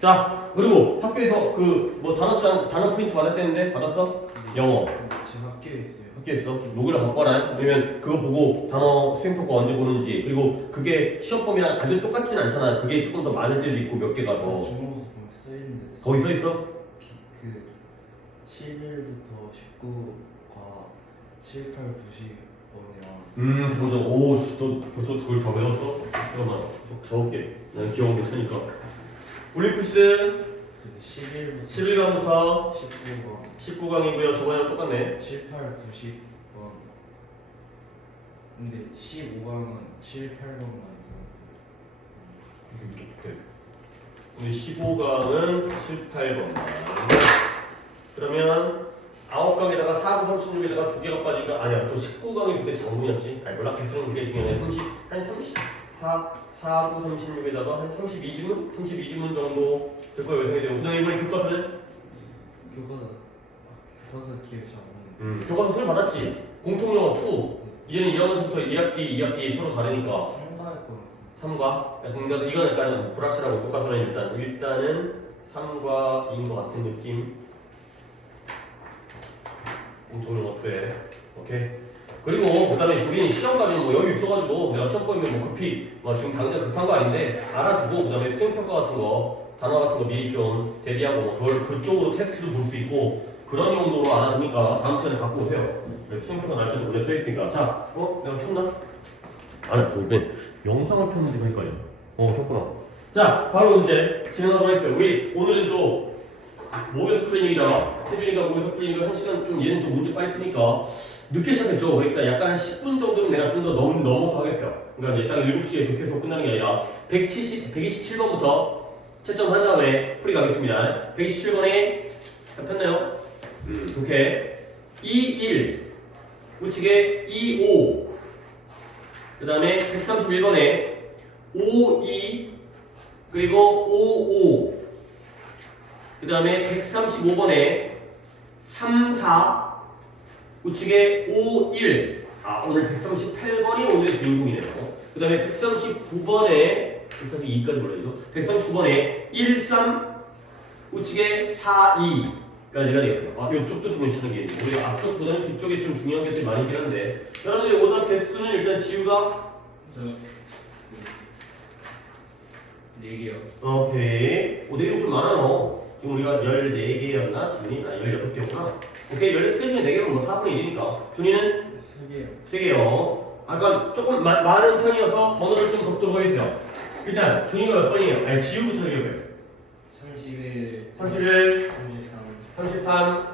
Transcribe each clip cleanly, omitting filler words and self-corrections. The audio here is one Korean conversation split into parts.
자, 그리고 학교에서 그 뭐 단어 프린트 받았대는데 받았어? 영어. 지금 학교에 있어요. 학교에서 로그를 갖고 와라. 왜냐면 그거 보고 단어 수행평가 언제 보는지, 그리고 그게 시험범위랑 아주 똑같진 않잖아. 그게 조금 더 많을 때도 있고 몇 개가 더. 중간고사 보면 써있는데 거기 써 있어? 그 11부터 19과 7, 8, 90번이랑 잠깐만. 오, 너 벌써 그걸 다 외웠어? 잠깐만. 적을게. 난 기억 못하니까. 올림피스 그 11부터 11강부터 19번 19강이고요. 저번이랑 똑같네. 7, 8, 90번 근데 15강은 7, 8번만 우리 15강은 7, 8번만. 그러면 9강에다가 4구 36에다가 2개가 빠지니까 아니야. 또 19강이 그때 장군이었지. 아니 몰라. 개수는 그게 중요해. 한 4구 36에다가 한 32지문 정도 될 거예요. 예상이 되고. 그다음에 이번에 교과서는 교과서 기억이 잘 안 나는데 교과서를 받았지. 공통영어 2. 이제는 1학년부터 2학기 서로 다르니까. 참가할 거 3과. 그러니까 이건 약간 불확실하고 교과서는 일단은 3과인 것 같은 느낌. 공통영어 2에. 오케이. 그리고 그다음에 우리는 시험까지는 뭐 여유 있어가지고 내가 시험 보면 뭐 급히 지금 당장 급한 거 아닌데 알아두고 그다음에 수행평가 같은 거 단어 같은 거 미리 좀 대비하고 그걸 그쪽으로 테스트도 볼 수 있고 그런 용도로 알아두니까 다음 시간에 갖고 오세요. 그래서 수행평가 날짜도 원래 써있으니까. 자, 내가 켰나? 아니, 저기 영상을 켰는지 헷갈려. 켰구나. 자, 바로 이제 진행하도록 하겠어요. 우리 오늘도 모의고사 풀 얘기다가 태준이가 모의고사 풀 얘기를 1시간 좀 얘는 또 문제 빨리 푸니까 늦게 시작했죠. 그러니까 약간 한 10분 정도는 내가 좀 더 넘어서 하겠어요. 그러니까 이제 딱 7시에 독해서 끝나는 게 아니라 127번부터 채점한 다음에 풀이 가겠습니다. 127번에 다 폈나요? 독해 21 우측에 25 그 다음에 131번에 52 그리고 55 그 다음에 135번에 34 우측에 51 오늘 138번이 오늘의 주인공이네요. 그 다음에 139번에 142까지 몰라야죠. 139번에 13 우측에 42까지가 되겠어요. 이쪽도 좀 괜찮은 게 있고 우리 앞쪽보다는 뒤쪽에 좀 중요한 게 좀 많이 있긴 한데 여러분들이 오답 개수는 일단 지우가 저 4개요. 오케이. 4개는 좀 많아요. 지금 우리가 14개였나? 지훈이? 16개였구나. 오케이. 16개 중에 4개면 뭐 4분의 1이니까. 준이는? 3개요. 3개요. 아까 조금 많은 편이어서 번호를 좀 적도록 하겠어요. 일단, 준이가 몇 번이에요? 아니, 지우부터 얘기해주세요. 31, 31, 33, 33,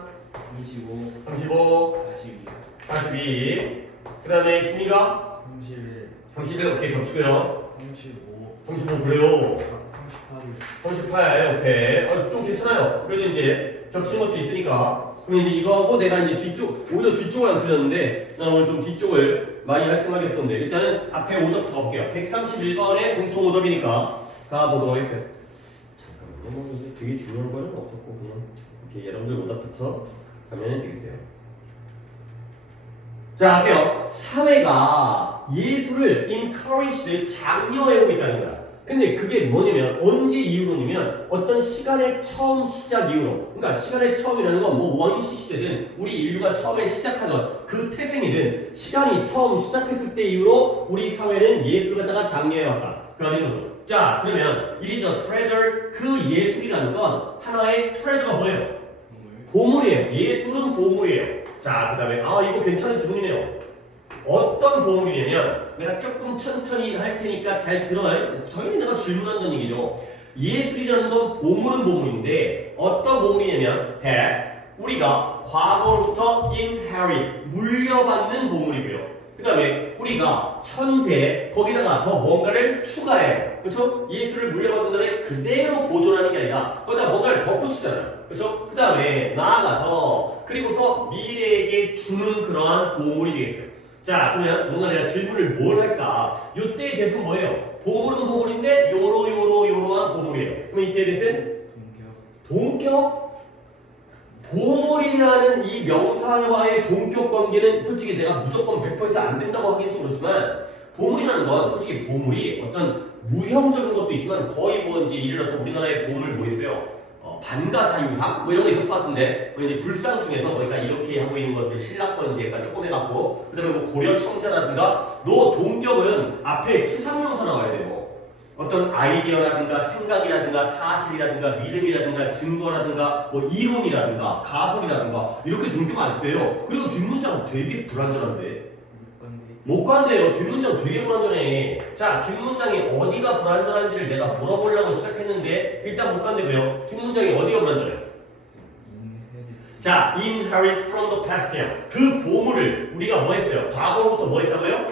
25, 35, 42, 42. 그 다음에 준이가? 31, 31, 오케이. 겹치고요. 35, 35, 그래요. 38, 38, 오케이. 좀 괜찮아요. 그래도 이제 겹치는 것들이 있으니까. 그럼 이제 이거하고 내가 이제 오히려 뒤쪽을 안 틀렸는데, 나 오늘 좀 뒤쪽을 많이 할 생각이었었는데, 일단은 앞에 오답부터 가볼게요. 131번에 공통 오답이니까 가보도록 하겠어요. 잠깐만요. 되게 중요한 거는 없었고, 그냥 이렇게 여러분들 오답부터 가면 되겠어요. 자, 할게요. 사회가 예술을 encourage, 장려하고 있다는 거야. 근데 그게 뭐냐면 언제 이후로냐면 어떤 시간의 처음 시작 이후로, 그러니까 시간의 처음이라는 건 뭐 원시 시대든 우리 인류가 처음에 시작하던 그 태생이든 시간이 처음 시작했을 때 이후로 우리 사회는 예술을 갖다가 장려해왔다. 그러는 거죠. 자, 그러면 it is a treasure. 그 예술이라는 건 하나의 treasure가 뭐예요? 보물이에요. 예술은 보물이에요. 자, 그 다음에 이거 괜찮은 질문이네요. 어떤 보물이냐면 내가 조금 천천히 할 테니까 잘 들어요. 당연히 내가 질문한다는 얘기죠. 예술이라는 건 보물은 보물인데 어떤 보물이냐면 우리가 과거로부터 inherit, 물려받는 보물이고요. 그 다음에 우리가 현재 거기다가 더 뭔가를 추가해요. 그렇죠? 예술을 물려받은 다음에 그대로 보존하는 게 아니라 거기다 뭔가를 덧붙이잖아요. 그렇죠? 그 다음에 나아가서 그리고서 미래에게 주는 그러한 보물이 되겠어요. 자, 그러면 뭔가 내가 질문을 뭘 할까? 이때의 대수는 뭐예요? 보물은 보물인데 요러한 보물이에요. 그럼 이때의 대수는 동격? 보물이라는 이 명사와의 동격 관계는 솔직히 내가 무조건 100% 안 된다고 하긴 좀 그렇지만 보물이라는 건 솔직히 보물이 어떤 무형적인 것도 있지만 거의 뭐 이제 예를 들어서 우리나라의 보물 뭐 있어요? 반가사유상 뭐 이런 거 있을 것 같은데 뭐 이제 불상 중에서 그러니까 이렇게 하고 있는 것을 신라권 이제 약간 조금 해갖고 그다음에 뭐 고려 청자라든가 너 동격은 앞에 추상명사 나와야 돼요. 어떤 아이디어라든가 생각이라든가 사실이라든가 믿음이라든가 증거라든가 뭐 이론이라든가 가설이라든가 이렇게 동격 안 써요. 그리고 뒷문장 되게 불완전한데. 못 간대요. 뒷문장 되게 불완전해. 자, 뒷문장이 어디가 불완전한지를 내가 물어보려고 시작했는데 일단 못 간대고요. 뒷문장이 어디가 불완전해요? 자, inherit from the past tense. 그 보물을 우리가 뭐 했어요? 과거로부터 뭐 했다고요?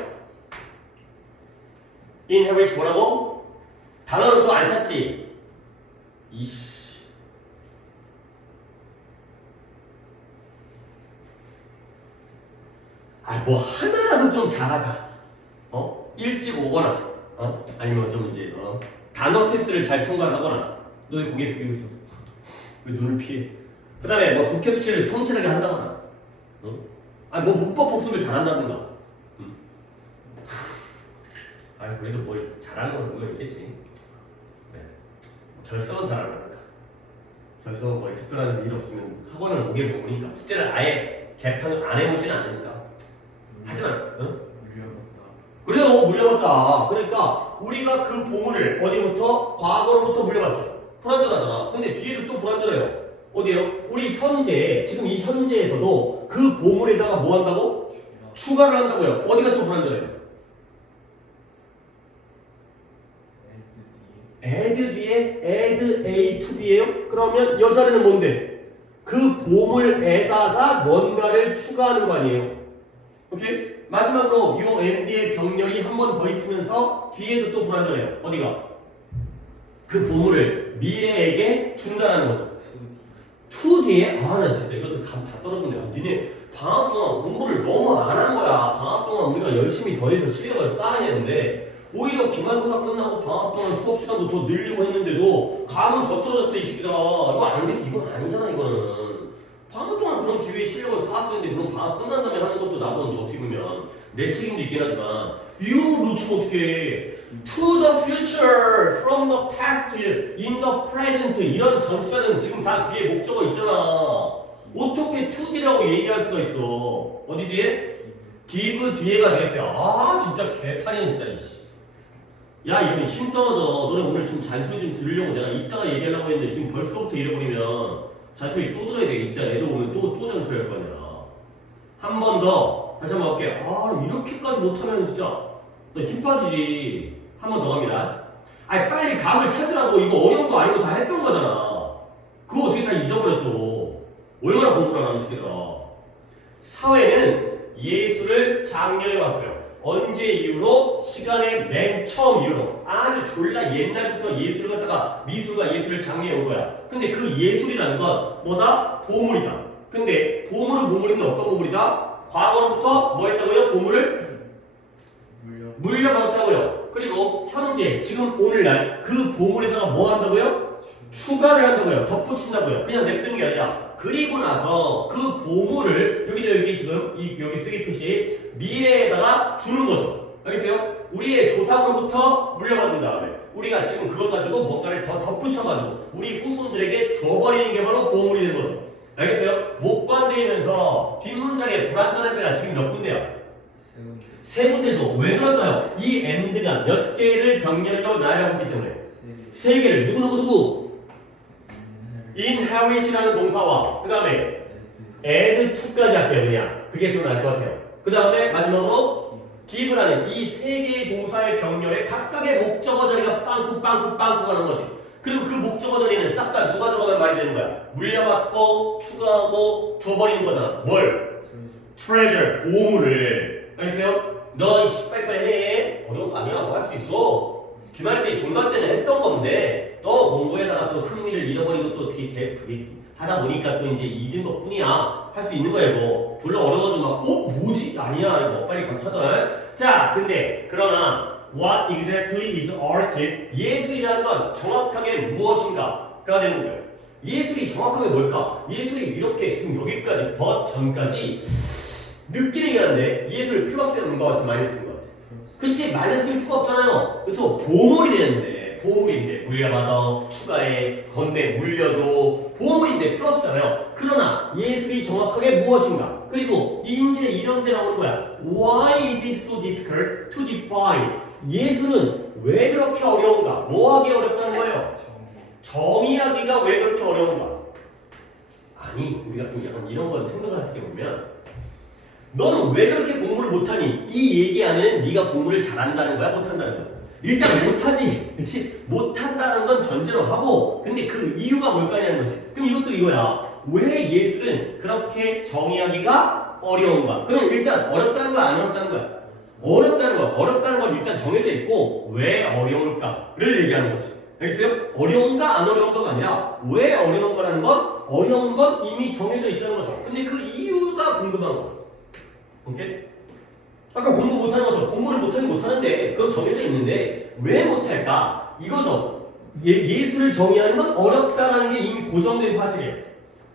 inherit 뭐라고? 단어는 또 안 찾지? 이씨. 뭐 하나라도 좀 잘하자. 일찍 오거나, 아니면 좀 이제, 단어 테스트를 잘 통과를 하거나. 너 왜 고개 숙이고 있어? 왜 눈을 피해? 그 다음에 뭐 독해 숙제를 성실하게 한다거나, 뭐 문법 복습을 잘한다든가. 그래도 뭘 잘하는 건 그거 있겠지. 네. 결석은 잘하는 거다. 결석은 거의 특별한 일 없으면 학원을 오게 먹으니까 숙제를 아예 개판을 안 해보지는 않으니까. 하지만, 그래요, 물려봤다. 그러니까 우리가 그 보물을 어디로부터? 과거로부터 물려봤죠. 불완전하잖아. 근데 뒤에도 또 불완전해요. 어디에요? 우리 현재, 지금 이 현재에서도 그 보물에다가 뭐 한다고? 추가를 한다고요. 어디가 또 불완전해요? add 뒤에 add a to b예요? 그러면 여 자리는 뭔데? 그 보물에다가 뭔가를 추가하는 거 아니에요? 오케이? 마지막으로 요 and의 병렬이 한 번 더 있으면서 뒤에도 또 불완전해요. 어디가? 그 보물을 미래에게 준다는 거죠. to 뒤에? 나 진짜 이것도 감 다 떨어졌네. 니네 방학 동안 공부를 너무 안 한 거야. 방학 동안 우리가 열심히 더 해서 실력을 쌓아야 되는데 오히려 기말고사 끝나고 방학 동안 수업 시간도 더 늘리고 했는데도 감은 더 떨어졌어 이 새끼들아. 이거 안 돼. 이건 아니잖아 이거는. 방학 동안 그런 기회에 실력을 쌓았었는데 그럼 방학 끝난 다음에 하는 것도 나도 어떻게 보면 내 책임도 있긴 하지만 이런 걸 놓치면 어떡해. To the future, from the past, in the present 이런 전치사는 지금 다 뒤에 목적어 있잖아. 어떻게 to D라고 얘기할 수가 있어. 어디 뒤에? give 뒤에가 됐어요. 진짜 개판이야 진짜. 야 이거 힘 떨어져. 너네 오늘 좀 잔소리 좀 들으려고 내가 이따가 얘기하려고 했는데 지금 벌써부터 이래버리면 잔소리 또 들어야 돼. 이따 애들 오면 또 잔소리 할 거 아니야. 한 번 더 다시 한번 할게. 이렇게까지 못하면 진짜 너 힘 빠지지. 한 번 더 갑니다. 빨리 감을 찾으라고. 이거 어려운 거 아니고 다 했던 거잖아. 그거 어떻게 다 잊어버렸어. 얼마나 공부를 안 하는 시기더라. 사회는 예술을 장려해 왔어요. 언제 이후로? 시간의 맨 처음 이후로. 아주 졸라 옛날부터 예술을 갖다가 미술과 예술을 장려해 온 거야. 근데 그 예술이라는 건 뭐다? 보물이다. 근데 보물은 보물인데 어떤 보물이다? 과거로부터 뭐 했다고요? 보물을? 물려받았다고요. 그리고 현재, 지금 오늘날 그 보물에다가 뭐 한다고요? 추가를 한다고요. 덧붙인다고요. 그냥 냅두는 게 아니라 그리고 나서 그 보물을 여기 지금 여기 쓰기 표시 미래에다가 주는 거죠. 알겠어요? 우리의 조상으로부터 물려받은 다음에 우리가 지금 그걸 가지고 뭔가를 더 덧붙여가지고 우리 후손들에게 줘버리는 게 바로 보물이 되는 거죠. 알겠어요? 못 관대면서 뒷문장에 불완전한 데가 지금 몇 군데야? 세 군데죠. 왜 그럴까요? 이 and가 몇 개를 병렬로 나열하고 있기 때문에 세 개를 누구 inherit이라는 동사와 그 다음에 add to까지 할게요. 그냥 그게 좀 나을 것 같아요. 그 다음에 마지막으로 give라는 이 세 개의 동사의 병렬에 각각의 목적어 자리가 빵꾸 가는 거지. 그리고 그 목적어 자리는 싹 다 누가 들어가면 말이 되는 거야. 물려받고 추가하고 줘버리는 거잖아. 뭘? treasure 보물을. 알겠어요? 너 빨리빨리 해. 어려운 거 아니야. 뭐 할 수 있어. 기말 때 중간 때는 했던 건데 또 공부에다가 또 흥미를 잃어버리고 또 어떻게 하다 보니까 또 이제 잊은 것 뿐이야. 할 수 있는 거야 이거. 졸라 어려워가지고 막 뭐지? 아니야 이거. 빨리 감춰줘. 자 근데 그러나 What exactly is art? 예술이라는 건 정확하게 무엇인가가 되는 거예요. 예술이 정확하게 뭘까? 예술이 이렇게 지금 여기까지 더 전까지 느끼는 게 한데 예술 플러스는 것 같아 마이너스인 것 같아? 그치? 마이너스일 수가 없잖아요. 그쵸? 보물이 되는데, 보물인데, 물려받아, 추가해, 건네, 물려줘. 보물인데 플러스잖아요. 그러나 예술이 정확하게 무엇인가? 그리고 이제 이런 데 나오는 거야. Why is it so difficult to define? 예술은 왜 그렇게 어려운가? 뭐 하기 어렵다는 거예요? 정의하기가 왜 그렇게 어려운가? 아니, 우리가 좀 약간 이런 건 생각을 하게 보면 너는 왜 그렇게 공부를 못하니? 이 얘기 안에는 네가 공부를 잘한다는 거야? 못한다는 거야? 일단 못하지. 그치? 못한다는 건 전제로 하고 근데 그 이유가 뭘까냐는 거지. 그럼 이것도 이거야. 왜 예술은 그렇게 정의하기가 어려운가? 그럼 일단 어렵다는 거야? 안 어렵다는 거야? 어렵다는 거야. 어렵다는 건 일단 정해져 있고 왜 어려울까를 얘기하는 거지. 알겠어요? 어려운가 안 어려운가가 아니라 왜 어려운 거라는 건 어려운 건 이미 정해져 있다는 거죠. 근데 그 이유가 궁금한 거. 오케이? 아까 공부 못하는 거죠. 공부를 못하긴 못하는데 그건 정해져 있는데 왜 못할까? 이거죠. 예술을 정의하는 건 어렵다라는 게 이미 고정된 사실이에요.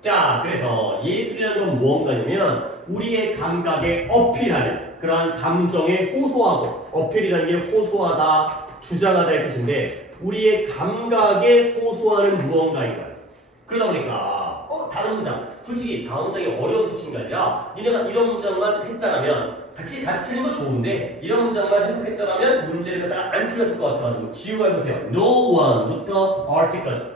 자, 그래서 예술이라는 건 무언가냐면 우리의 감각에 어필하는 그러한 감정에 호소하고 어필이라는 게 호소하다, 주장하다 의 뜻인데 우리의 감각에 호소하는 무언가인 거예요. 그러다 보니까 다른 문장 솔직히 다음 문장이 어려워서 붙인 게 아니라 니네가 이런 문장만 했다라면 같이 틀린 건 좋은데 이런 문장만 해석했다라면 문제를 갖다가 안 틀렸을 것 같아가지고 지우가 해보세요. No one부터 article까지.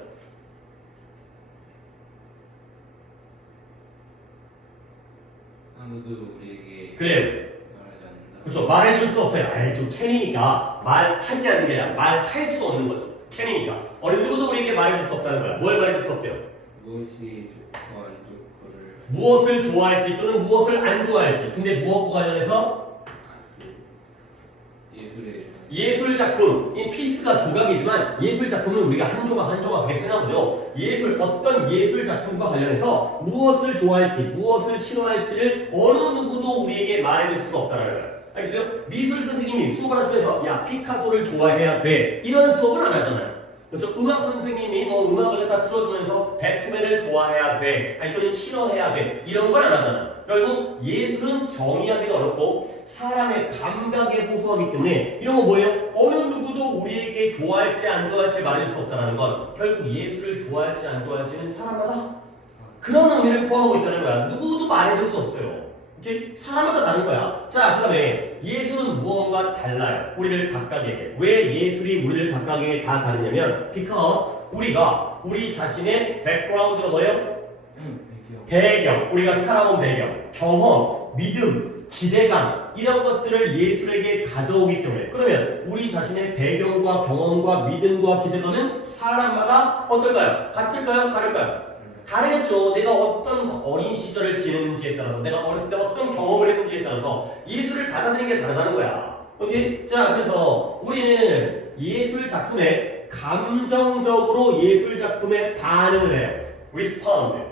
아무도 우리에게 그래요. 말하지 않는다. 그렇죠. 말해줄 수 없어요. 좀 캔이니까 말하지 않는 게 아니라 말할 수 없는 거죠. 캔이니까 어린 누구도 우리에게 말해줄 수 없다는 거야. 뭘 말해줄 수 없대요? 무엇이 좋고 안 좋고를 무엇을 좋아할지 또는 무엇을 안 좋아할지. 근데 무엇과 관련해서 예술 작품, 이 피스가 조각이지만 예술 작품은 우리가 한 조각 한 조각 그렇게 쓰나 보죠. 어떤 예술 작품과 관련해서 무엇을 좋아할지, 무엇을 싫어할지를 어느 누구도 우리에게 말해줄 수가 없다는 거예요. 알겠어요? 미술 선생님이 수업을 하시면서 야 피카소를 좋아해야 돼 이런 수업은 안 하잖아요. 그렇죠? 음악 선생님이 음악을 갖다 틀어주면서 베토벤을 좋아해야 돼 아니 또는 싫어해야 돼 이런 걸 안 하잖아요. 결국 예술은 정의하기가 어렵고 사람의 감각에 호소하기 때문에 이런 거 뭐예요? 어느 누구도 우리에게 좋아할지 안 좋아할지 말해줄 수 없다는 건 결국 예술을 좋아할지 안 좋아할지는 사람마다 그런 의미를 포함하고 있다는 거야. 누구도 말해줄 수 없어요. 이렇게 사람마다 다른 거야. 자, 그 다음에 예술은 무언가 달라요. 우리를 각각에게. 왜 예술이 우리를 각각에게 다 다르냐면 because 우리가 우리 자신의 background가 뭐예요? 배경, 우리가 살아온 배경, 경험, 믿음, 기대감 이런 것들을 예술에게 가져오기 때문에 그러면 우리 자신의 배경과 경험과 믿음과 기대감은 사람마다 어떨까요? 같을까요? 다를까요? 다르겠죠. 내가 어떤 어린 시절을 지냈는지에 따라서 내가 어렸을 때 어떤 경험을 했는지에 따라서 예술을 받아들이는 게 다르다는 거야. 오케이? 자, 그래서 우리는 예술 작품에 감정적으로 예술 작품에 반응을 해요. respond.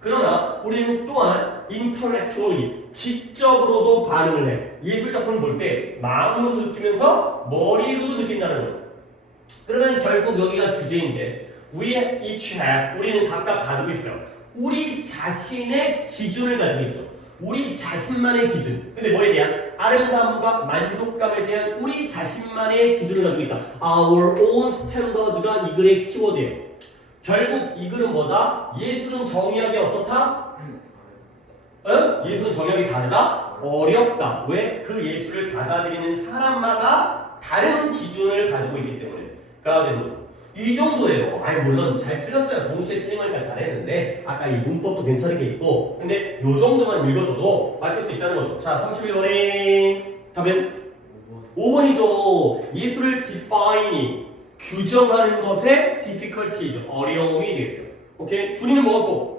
그러나 우리는 또한 intellectually 지적으로도 반응을 해. 예술 작품을 볼 때 마음으로도 느끼면서 머리로도 느낀다는 거죠. 그러면 결국 여기가 주제인데 We each have 우리는 각각 가지고 있어요. 우리 자신의 기준을 가지고 있죠. 우리 자신만의 기준. 근데 뭐에 대한? 아름다움과 만족감에 대한 우리 자신만의 기준을 가지고 있다. Our own standards가 이 글의 키워드예요. 결국 이 글은 뭐다? 예술은 정의하기 어떻다? 예술은 정의하기 다르다? 어렵다. 왜? 그 예술을 받아들이는 사람마다 다른 기준을 가지고 있기 때문에 가 되는 거죠. 이 정도예요. 물론 잘 틀렸어요. 동시에 틀림하니까 잘했는데 아까 이 문법도 괜찮게 있고 근데 요 정도만 읽어줘도 맞출 수 있다는 거죠. 자, 31번의 답은 5번이죠. 예술을 define 규정하는 것에 difficulty죠. 어려움이 되겠어요. 오케이? 준이는 뭐 같고?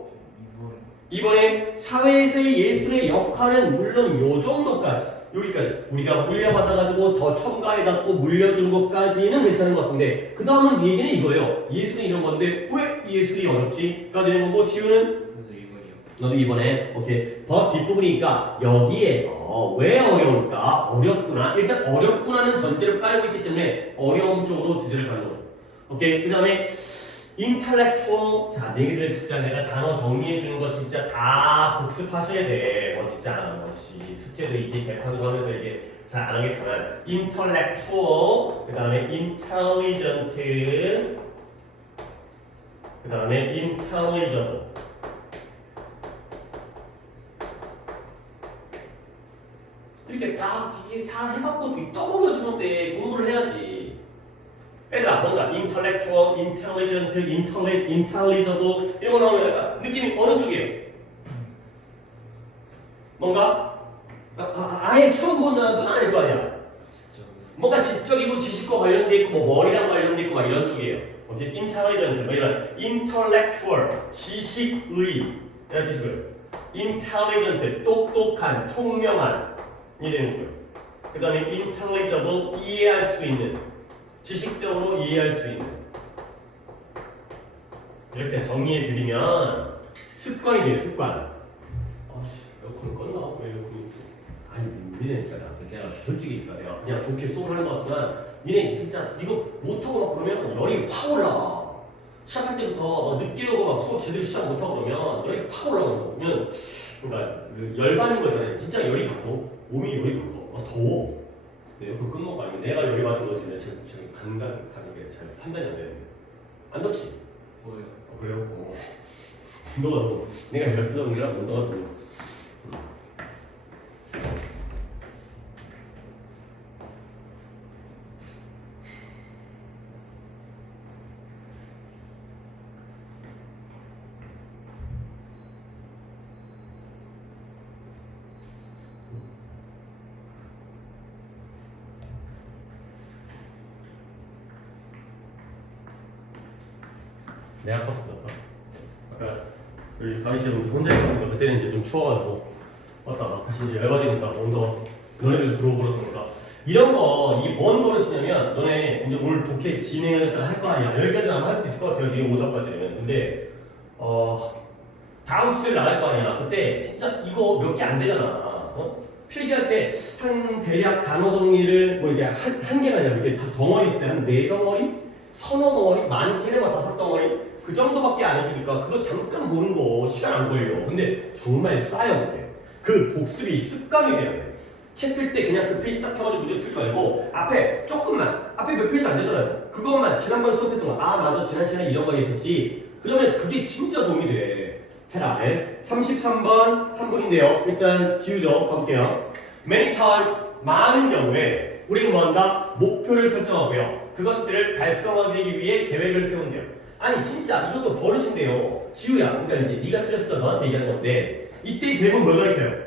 2번에 사회에서의 예술의 역할은 물론 요 정도까지 여기까지 우리가 물려받아가지고 더 첨가해갖고 물려주는 것까지는 괜찮은 것 같은데 그 다음은 얘기는 이거예요. 예술은 이런 건데 왜 예술이 어렵지? 가 되는 거고 지우는? 너도 2번에 오케이. 더 뒷부분이니까 여기에서 왜 어려울까? 어렵구나. 일단 어렵구나는 전제를 깔고 있기 때문에 어려움 쪽으로 주제를 가는 거죠. 오케이. 그 다음에 intellectual. 자, 얘기들 진짜 내가 단어 정리해 주는 거 진짜 다 복습하셔야 돼. 진짜 숙제도 이게 개판으로 하면서 이게 잘 안 하겠지만 intellectual, 그 다음에 intelligent, 그 다음에 intelligible. 이렇게 다 해갖고 떠먹여주는데 공부를 해야지. 애들아 뭔가 intellectual, intelligent, intelligible 이런 거 나오면 약간 느낌이 어느 쪽이에요? 뭔가 아예 처음 본 사람은 아닐 거 아니야. 뭔가 지적이고 지식과 관련돼 있고 뭐 머리랑 관련돼 있고 막 이런 쪽이에요. 오케이? intelligent, 뭐 이런 intellectual, 지식의 이런 뜻이고요. intelligent, 똑똑한, 총명한 이 되는 거고요. 그 다음에 intelligible, 이해할 수 있는, 지식적으로 이해할 수 있는. 이렇게 정리해 드리면 습관이 돼요. 습관. 아씨, 에어컨 껐나? 왜 에어컨이? 아니 니네니까 내가 솔직히 내가 그냥 좋게 수업을 하는 것 같지만 니네 진짜 이거 못하고 막 그러면 열이 확 올라. 시작할 때부터 막 늦게 오고 막 수업 제대로 시작 못하고 그러면 열이 확 올라가는 거면 그러니까 그 열받는 거잖아요. 진짜 열이 받고 몸이 열이 받고 더워. 네, 그 끝먹고 아니면 내가 열이 받은 거지. 내가 지금 가는 게 잘 판단이 안 되는데 안 덥지? 뭐요? 그래요? 너가 더 내가 잘 쓰던 거라 너가 더 내가 컸으니까 아까 여기 가위쌤 혼자 있었는데 그때는 이제 좀 추워가지고 왔다가 다시 이제 열받으니까 온도가 너네들 들어오고그러니까 이런 거 이게 뭔 버릇이냐면 너네 이제 오늘 독해 진행을 할 거 아니야. 여기까지는 아마 할 수 있을 것 같아요. 니네 오답까지는. 근데 다음 수요일 나갈 거 아니야. 그때 진짜 이거 몇 개 안 되잖아. 필기할 때 한 대략 단어 정리를 뭐 이게 한 개가 아니라 이렇게 다 덩어리 있을 때 한 4덩어리? 서너 덩어리? 많게는 막 5덩어리? 그 정도밖에 안 해주니까 그거 잠깐 보는 거 시간 안 걸려. 근데 정말 쌓여 그때. 그 복습이 습관이 돼야 돼. 책 필 때 그냥 그 페이지 딱 펴가지고 문제 풀지 말고 앞에 조금만 앞에 몇 페이지 안 되잖아요. 그것만 지난번 수업했던 거 아 맞아 지난 시간에 이런 거 있었지. 그러면 그게 진짜 도움이 돼. 해라. 33번 한 분인데요. 일단 지우죠. 가볼게요. Many times 많은 경우에 우리는 뭐한다? 목표를 설정하고요. 그것들을 달성하기 위해 계획을 세운대요. 아니 진짜 이것도 버릇인데요. 지우야. 그러니까 이제 네가 틀렸으니까 너한테 얘기하는 건데 이때 대부분 뭘 가르쳐요?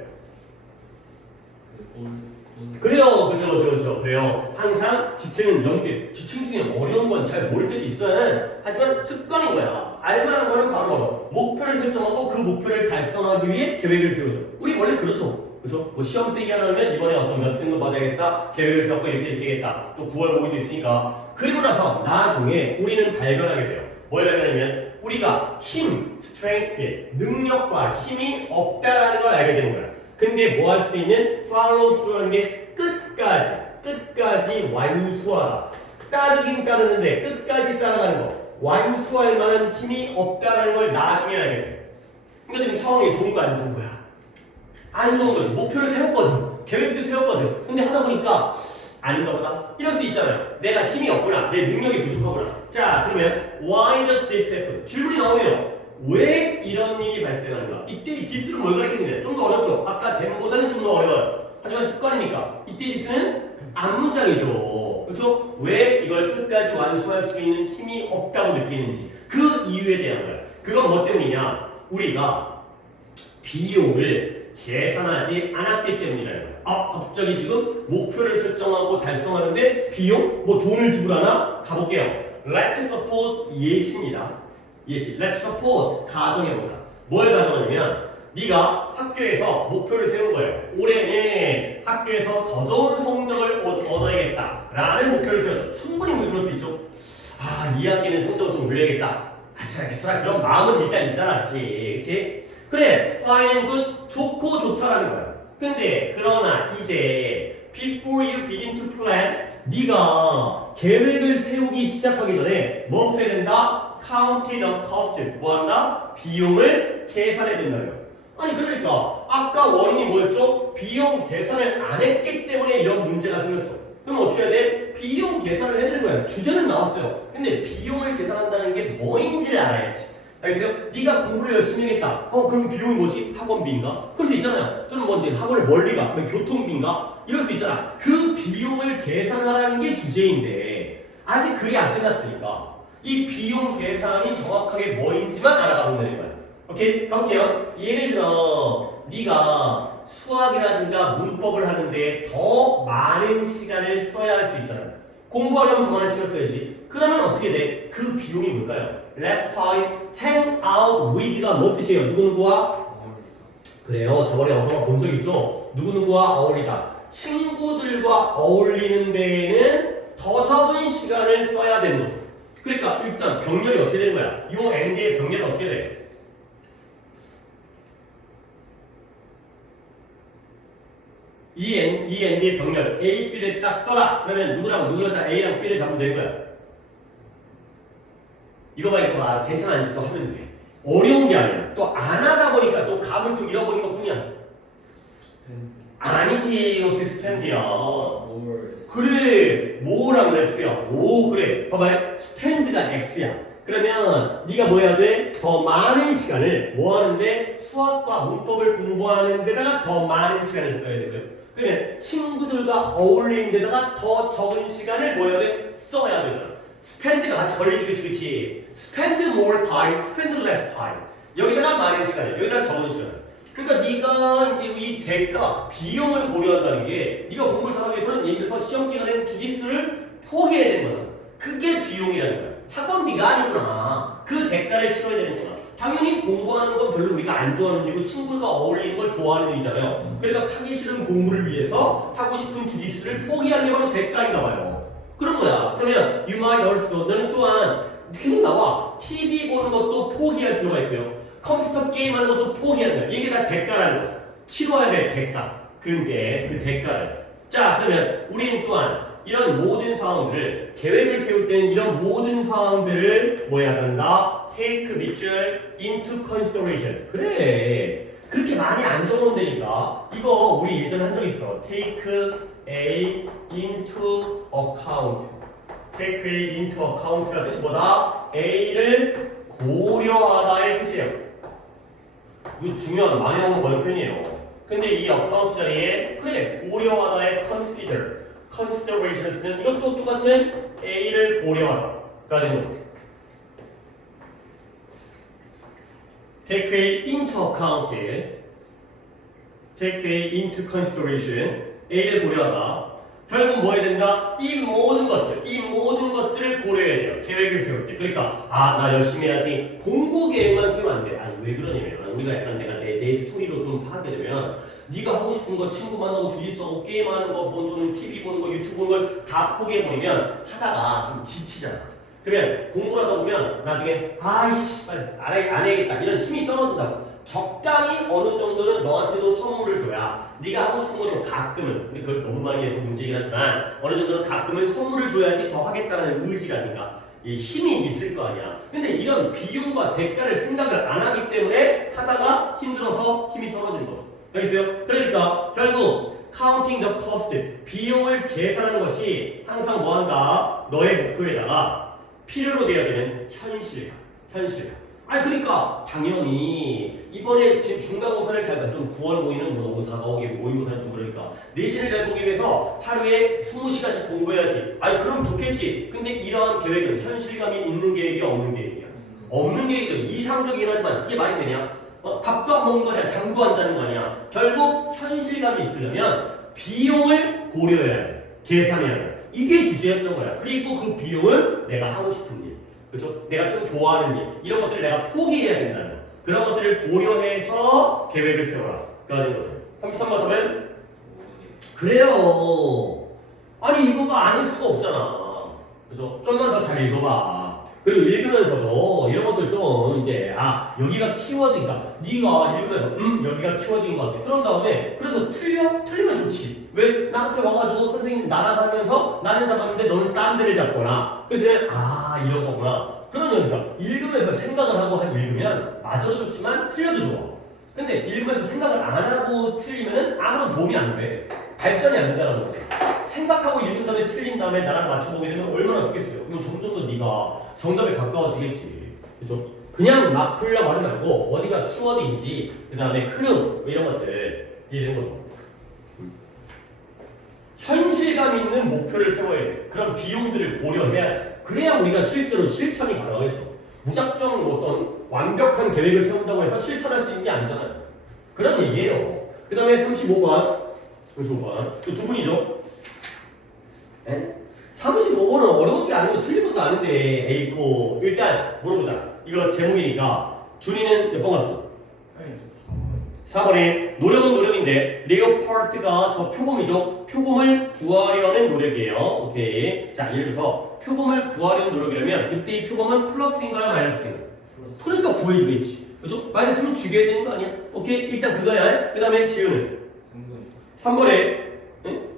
그래요. 그죠. 그래요. 항상 지층은 연계. 지층 중에 어려운 건 잘 모를 때도 있어요. 하지만 습관인 거야. 알만한 거는 바로 목표를 설정하고 그 목표를 달성하기 위해 계획을 세우죠. 우리 원래 그렇죠. 그죠? 뭐 시험 때 얘기하면 이번에 어떤 몇 등급 받아야겠다. 계획을 세웠고 이렇게 해야겠다. 또 9월 모의도 있으니까. 그리고 나서 나중에 우리는 발견하게 돼요. 뭘 발견하냐면 우리가 힘, strength, 능력과 힘이 없다라는 걸 알게 되는 거야. 근데 뭐 할 수 있는 follow through라는 게 끝까지 완수하라. 따르긴 따르는데 끝까지 따라가는 거. 완수할 만한 힘이 없다라는 걸 나중에 알게 돼. 그러니까 지금 상황이 좋은 거 안 좋은 거야? 안 좋은 거지. 목표를 세웠거든. 계획도 세웠거든. 근데 하다 보니까 아닌가 보다. 이럴 수 있잖아요. 내가 힘이 없구나. 내 능력이 부족하구나. 자, 그러면 why does this happen? 질문이 나오네요. 왜 이런 일이 발생하는가? 이때 이 this는 뭘 가르치는데? 좀 더 어렵죠? 아까 댐보다는 좀 더 어려워요. 하지만 습관이니까. 이때 this는 앞문장이죠. 그렇죠? 왜 이걸 끝까지 완수할 수 있는 힘이 없다고 느끼는지 그 이유에 대한 거야. 그건 뭐 때문이냐? 우리가 비용을 계산하지 않았기 때문이라는 거야. 갑자기 지금 목표를 설정하고 달성하는데 비용? 뭐 돈을 지불하나? 가볼게요. Let's suppose 예시입니다. 예시. Let's suppose 가정해보자. 뭘 가정하냐면 네가 학교에서 목표를 세운 거예요. 올해는 학교에서 더 좋은 성적을 얻어야겠다 라는 목표를 세웠죠. 충분히 우리 그럴 수 있죠. 이 학기는 성적을 좀 올려야겠다. 괜찮아. 그런 마음은 일단 있잖아. 그치? 그래. fine and good. 좋고 좋다라는 거야. 근데 그러나 이제 before you begin to plan 네가 계획을 세우기 시작하기 전에 뭐부터 해야 된다? count the cost. 뭐 한다? 비용을 계산해야 된다는 거야. 아니 그러니까 아까 원인이 뭐였죠? 비용 계산을 안 했기 때문에 이런 문제가 생겼죠. 그럼 어떻게 해야 돼? 비용 계산을 해야 되는 거야. 주제는 나왔어요. 근데 비용을 계산한다는 게 뭐인지를 알아야지. 알겠어요? 네가 공부를 열심히 하겠다. 그럼 비용이 뭐지? 학원비인가? 그럴 수 있잖아요. 또는 뭔지 학원을 멀리 가. 그럼 교통비인가? 이럴 수 있잖아. 그 비용을 계산하라는 게 주제인데 아직 글이 안 끝났으니까 이 비용 계산이 정확하게 뭐인지만 알아가면 되는 거야. 오케이? 가볼게요. 예를 들어 네가 수학이라든가 문법을 하는데 더 많은 시간을 써야 할 수 있잖아요. 공부하려면 더 많은 시간을 써야지. 그러면 어떻게 돼? 그 비용이 뭘까요? Last time hang out with가 뭐 뜻이에요? 누구누구와? 그래요. 저번에 어서 본 적 있죠? 누구누구와 어울리다. 친구들과 어울리는 데에는 더 적은 시간을 써야 되는 거죠. 그러니까 일단 병렬이 어떻게 되는 거야? 요 N의 병렬이 어떻게 돼? 이 N의 병렬 A, B를 딱 써라. 그러면 누구랑 다 A랑 B를 잡으면 되는 거야. 이거 봐. 괜찮아. 이제 또 하면 돼. 어려운 게 아니야. 또 안 하다 보니까 또 감을 또 잃어버린 것 뿐이야. 아니지. 어떻게 스펜드야. 그래. 뭐랑 레스야. 오 그래. 봐봐요. 스펜드가 X야. 그러면 네가 뭐 해야 돼? 더 많은 시간을 뭐 하는데? 수학과 문법을 공부하는 데다가 더 많은 시간을 써야 되고요. 그러면 친구들과 어울리는 데다가 더 적은 시간을 뭐 해야 돼? 써야 되잖아. spend가 같이 걸리지, 그치? spend more time, spend less time. 여기다가 많은 시간을, 여기다가 적은 시간을. 그러니까 네가 이제 이 대가, 비용을 고려한다는 게 네가 공부를 잘하기 위해서는 예를 들어서 시험 기간에 주짓수를 포기해야 되는 거잖아. 그게 비용이라는 거야. 학원비가 아니구나. 그 대가를 치러야 되는구나. 당연히 공부하는 건 별로 우리가 안 좋아하는 일이고 친구들과 어울리는 걸 좋아하는 일이잖아요. 그러니까 하기 싫은 공부를 위해서 하고 싶은 주짓수를 포기하려고 대가인가 봐요. 그런 거야. 그러면 you might also 너는 또한 계속 나와. TV 보는 것도 포기할 필요가 있고요. 컴퓨터 게임하는 것도 포기하는 거야. 이게 다 대가라는 거죠. 치러야 될 대가. 그 대가를. 자, 그러면 우리는 또한 이런 모든 상황들을 계획을 세울 때는 이런 모든 상황들을 뭐 해야 한다? Take 밑줄 into consideration. 그래. 그렇게 많이 안 적어놓는다니까. 이거 우리 예전에 한 적 있어. Take A into account. Take A into account가 뜻이 뭐다? A를 고려하다의 뜻이에요. 이거 중요한 많이 나오는 번역편이에요. 근데 이 account 자리에 그래 고려하다의 consideration을 쓰면 이것도 똑같은 A를 고려하다가 되는 거예요. Take A into account, take A into consideration, A를 고려하다. 결국 뭐 해야 된다? 이 모든 것들을 고려해야 돼요. 계획을 세울 때. 그러니까 나 열심히 해야지. 공부 계획만 세우면 안 돼. 아니 왜 그러냐면 우리가 약간 내가 내 스토리로 좀 파악하게 되면 네가 하고 싶은 거 친구 만나고 주짓수하고 게임하는 거 또는 TV 보는 거 유튜브 보는 걸 다 포기해버리면 하다가 좀 지치잖아. 그러면 공부를 하다 보면 나중에 아이씨 빨리 안 해야겠다 이런 힘이 떨어진다고. 적당히 어느 정도는 너한테도 선물을 줘야 네가 하고 싶은 것도 가끔은, 근데 그걸 너무 많이 해서 문제이긴 하지만 어느 정도는 가끔은 선물을 줘야지 더 하겠다는 의지라든가 이 힘이 있을 거 아니야. 근데 이런 비용과 대가를 생각을 안 하기 때문에 하다가 힘들어서 힘이 떨어지는 거죠. 알겠어요? 그러니까 결국 counting the cost, 비용을 계산하는 것이 항상 뭐한다? 너의 목표에다가 필요로 되어지는 현실이야. 그러니까 당연히 이번에 지금 중간고사를 잘 봤던 9월 모의는 뭐 너무 다가오게 모의고사는 좀 그러니까 내신을 잘 보기 위해서 하루에 20시간씩 공부해야지. 그럼 좋겠지. 근데 이러한 계획은 현실감이 있는 계획이야, 없는 계획이야? 없는 계획이죠. 이상적이긴 하지만 그게 말이 되냐? 밥도 안 먹는 거 아니야? 잠도 안 자는 거 아니야? 결국 현실감이 있으려면 비용을 고려해야 돼. 계산해야 돼. 이게 주제였던 거야. 그리고 그 비용은 내가 하고 싶은 일, 그렇죠? 내가 좀 좋아하는 일, 이런 것들을 내가 포기해야 된다는 거. 그런 것들을 고려해서 계획을 세워라. 그가 된 거죠. 33번 답은? 그래요. 아니 이거가 아닐 수가 없잖아. 그래서 좀만 더 잘 읽어봐. 그리고 읽으면서도 이런 것들 좀 이제 여기가 키워드니까 네가 읽으면서 여기가 키워드인 것 같아. 그런 다음에 그래서 틀리면 좋지. 왜? 나한테 와가지고 선생님 나라가면서 나는 잡았는데 너는 딴 데를 잡거나 그래서 이런 거구나. 그러니까 읽으면서 생각을 하고 읽으면 맞아도 좋지만 틀려도 좋아. 근데 읽으면서 생각을 안 하고 틀리면은 아무런 도움이 안 돼. 발전이 안 된다는 거지. 생각하고 읽은 다음에 틀린 다음에 나랑 맞춰보게 되면 얼마나 좋겠어요. 그럼 점점 더 네가 정답에 가까워지겠지. 그죠? 그냥 막 풀려고 하지 말고 어디가 키워드인지 그 다음에 흐름 뭐 이런 것들 이해되는 거죠. 현실감 있는 목표를 세워야 돼. 그런 비용들을 고려해야지. 그래야 우리가 실제로 실천이 가능하겠죠. 무작정 어떤 완벽한 계획을 세운다고 해서 실천할 수 있는 게 아니잖아요. 그런 얘기예요. 그 다음에 35번. 또 두 분이죠. 네? 35번은 어려운 게 아니고 틀린 것도 아닌데 에이코 일단 물어보자. 이거 제목이니까 준이는 몇 번 갔어? 아니 4번에 노력은 노력인데 레오파르트가 저 표범이죠. 표범을 구하려는 노력이에요. 오케이. 자 예를 들어서 표범을 구하려는 노력이라면 이때 이 표범은 플러스인가요 마이너스인가요? 그러니까 구해주겠지. 그죠? 마이너스면 죽여야 되는 거 아니야? 오케이. 일단 그거야. 그 다음에 지우는 3번에 응?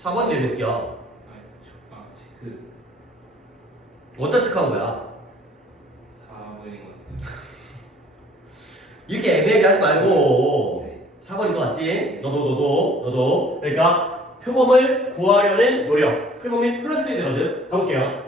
4번 되는 새끼야. 어디다 체크한 거야? 4번인 것 같아요. 이렇게 애매하게 하지 말고 네. 4번인 거 같지? 너도 그러니까 표범을 구하려는 노력 표범이 플러스이 되거든. 가볼게요.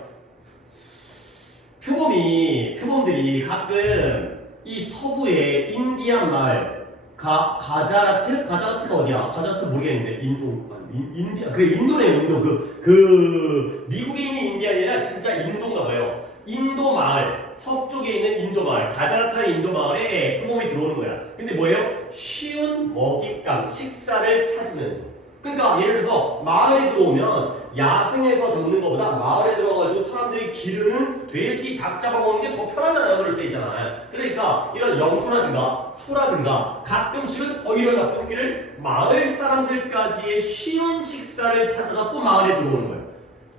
표범들이 가끔 이 서부의 인디안 마을 가자라트가 어디야? 가자라트 모르겠는데 인디아 그래 인도네요. 인도 그 미국에 있는 인디안이 아니라 진짜 인도인가 봐요. 인도 마을 서쪽에 있는 인도 마을 가자라트라는 인도 마을에 표범이 들어오는 거야. 근데 뭐예요? 쉬운 먹잇감 식사를 찾으면서. 그러니까 예를 들어서 마을에 들어오면 야생에서 잡는 것보다 마을에 들어가지고 사람들이 기르는 돼지, 닭 잡아먹는 게 더 편하잖아요. 그럴 때 있잖아요. 그러니까 이런 염소라든가 소라든가 가끔씩은 이런 나쁜 새끼를 마을 사람들까지의 쉬운 식사를 찾아갖고 마을에 들어오는 거예요.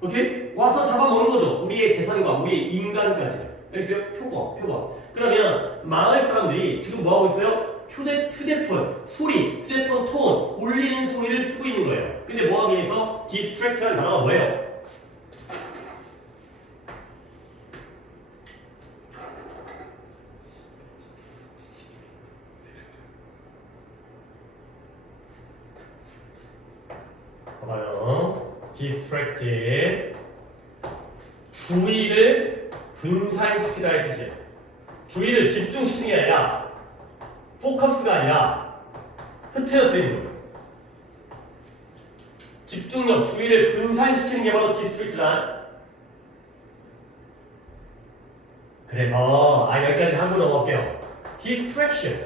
오케이? 와서 잡아먹는 거죠. 우리의 재산과 우리의 인간까지. 알겠어요? 표범. 그러면 마을 사람들이 지금 뭐하고 있어요? 휴대폰 톤 울리는 소리를 쓰고 있는 거예요. 근데 뭐하기 위해서 distract라는 단어가 뭐예요? 봐봐요. distracted 주의를 분산시키다 의 뜻이에요. 주의를 집중시키는 게 아니라 포커스가 아니라 흐트러뜨리는 거예요. 집중력, 주의를 분산시키는 게 바로 디스트릭트란. 그래서 여기까지 한번 넘어갈게요. distraction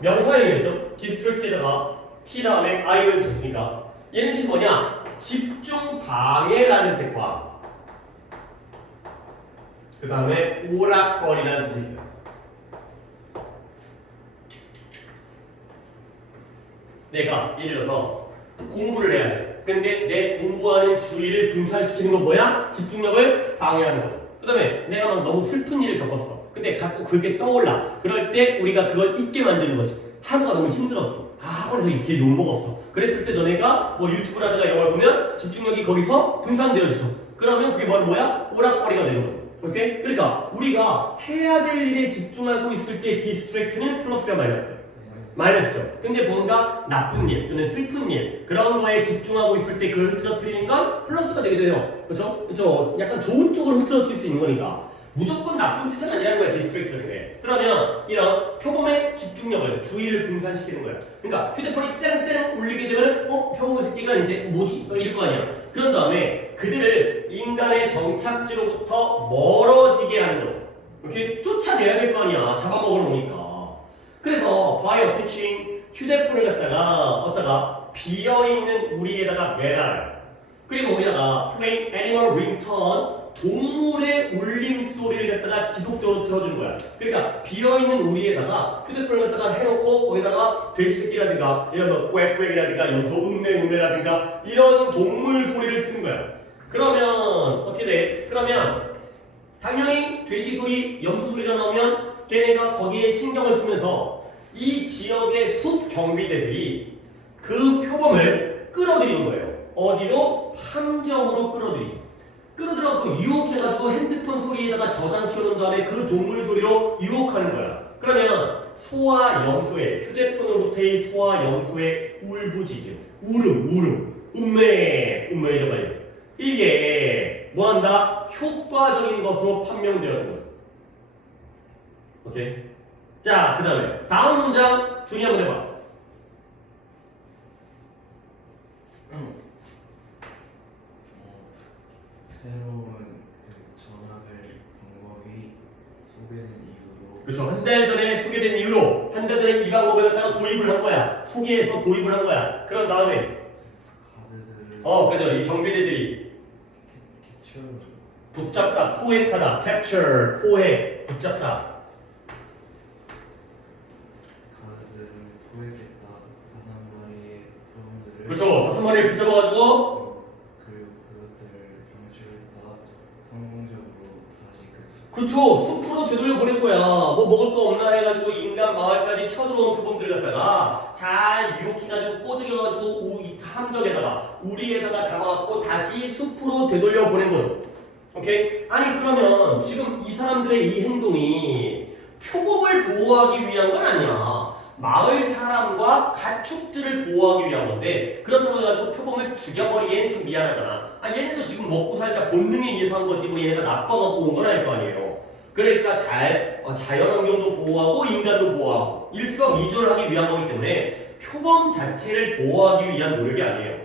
명사형이겠죠? distract에다가 t 다음에 i를 붙였으니까 얘는 뜻이 뭐냐? 집중 방해라는 뜻과 그 다음에 오락거리라는 뜻이 있어요. 내가 예를 들어서 공부를 해야 돼. 근데 내 공부하는 주의를 분산시키는 건 뭐야? 집중력을 방해하는 거죠. 그 다음에 내가 막 너무 슬픈 일을 겪었어. 근데 자꾸 그게 떠올라. 그럴 때 우리가 그걸 잊게 만드는 거지. 하루가 너무 힘들었어. 학원에서 이렇게 욕먹었어. 그랬을 때 너네가 뭐 유튜브라든가 이런 걸 보면 집중력이 거기서 분산되어지죠. 그러면 그게 뭐야? 오락거리가 되는 거죠. 오케이? 그러니까 우리가 해야 될 일에 집중하고 있을 때 디스트랙트는 플러스야 마이너스야? 마이너스죠. 근데 뭔가 나쁜 일 또는 슬픈 일 그런 거에 집중하고 있을 때 그걸 흐트러뜨리는 건 플러스가 되게 돼요. 그렇죠? 그렇죠? 약간 좋은 쪽으로 흐트러뜨릴 수 있는 거니까 무조건 나쁜 뜻은 아니라는 거야. 디스트랙트라는 게. 그러면 이런 표범의 집중력을 주의를 분산시키는 거야. 그러니까 휴대폰이 떼릉떼릉 울리게 되면 표범의 새끼가 이제 뭐지? 이럴 거 아니야. 그런 다음에 그들을 인간의 정착지로부터 멀어지게 하는 거죠. 이렇게 쫓아내야 될 거 아니야. 잡아먹으러 오니까. 그래서 by attaching 휴대폰을 어디다가 비어있는 우리에다가 매달아요. 그리고 거기다가 play animal ringtone 동물의 울림소리를 갖다가 지속적으로 들어주는 거야. 그러니까 비어있는 우리에다가 휴대폰을 갖다가 해놓고 거기다가 돼지새끼라든가 이런 뭐 꽥꽥이라든가 염소 음매라든가 이런 동물 소리를 트는 거야. 그러면 어떻게 돼? 그러면 당연히 돼지 소리, 염소 소리가 나오면 걔네가 거기에 신경을 쓰면서 이 지역의 숲 경비대들이 그 표범을 끌어들이는 거예요. 어디로? 함정으로 끌어들이죠. 끌어들여갖고 유혹해가지고 핸드폰 소리에다가 저장시켜 놓은 다음에 그 동물 소리로 유혹하는 거야. 그러면 소와 염소의 휴대폰으로부터의 소와 염소의 울부짖음, 울음, 음메 이런 말이야. 이게 뭐한다? 효과적인 것으로 판명되어진 거죠. 오케이? 자, 그 다음에 다음 문장 준이 한번 해봐. 새로운 그 전화벨 방법이 소개된 이후로 그렇죠. 한 달 전에 소개된 이후로 한 달 전에 이 방법을 갖다가 도입을 한 거야. 소개해서 도입을 한 거야. 그런 다음에 카드들을 그죠. 이 경비대들이 캡처 붙잡다, 포획하다, capture, 포획, 붙잡다. 카드들을 포획했다. 5마리의 표범들을 그렇죠. 5마리를 붙잡아가지고 그리고 그것들을 방출했다. 성공적으로 다시 그 숲. 그쵸. 숲으로 되돌려 보낸 거야. 뭐 먹을 거 없나 해가지고 인간 마을까지 쳐들어온 표범들을 갖다가 잘 유혹해가지고 꼬드겨가지고 함정에다가 우리에다가 잡아갖고 다시 숲으로 되돌려 보낸 거죠. 오케이? 아니 그러면 지금 이 사람들의 이 행동이 표범을 보호하기 위한 건 아니야. 마을 사람과 가축들을 보호하기 위한 건데 그렇다고 해가지고 표범을 죽여버리기엔 좀 미안하잖아. 아 얘네도 지금 먹고 살자 본능에 의해서 한 거지 뭐 얘네가 나빠갖고 온 건 아닐 거 아니에요. 그러니까 자연환경도 보호하고 인간도 보호하고 일석이조를 하기 위한 거기 때문에 표범 자체를 보호하기 위한 노력이 아니에요.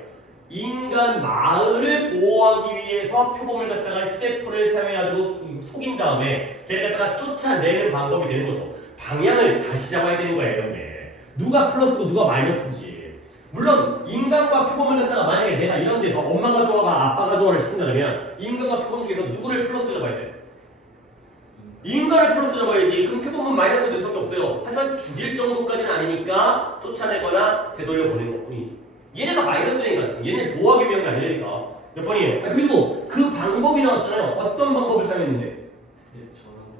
인간 마을을 보호하기 위해서 표범을 갖다가 휴대폰을 사용해가지고 속인 다음에 걔를 갖다가 쫓아내는 방법이 되는 거죠. 방향을 다시 잡아야 되는 거예요, 이런 게. 누가 플러스고 누가 마이너스인지. 물론 인간과 표범을 갖다가 만약에 내가 이런 데서 엄마가 좋아가 아빠가 좋아를 시킨다면 인간과 표범 중에서 누구를 플러스 잡아야 돼? 인간을 플러스 잡아야지. 그럼 표범은 마이너스 될 수밖에 없어요. 하지만 죽일 정도까지는 아니니까 쫓아내거나 되돌려 보내는 것뿐이지. 얘네가 마이너스니까 얘네를 보호하기 위한 게 아니니까. 몇 번이에요? 그리고 그 방법이 나왔잖아요. 어떤 방법을 사용했는데?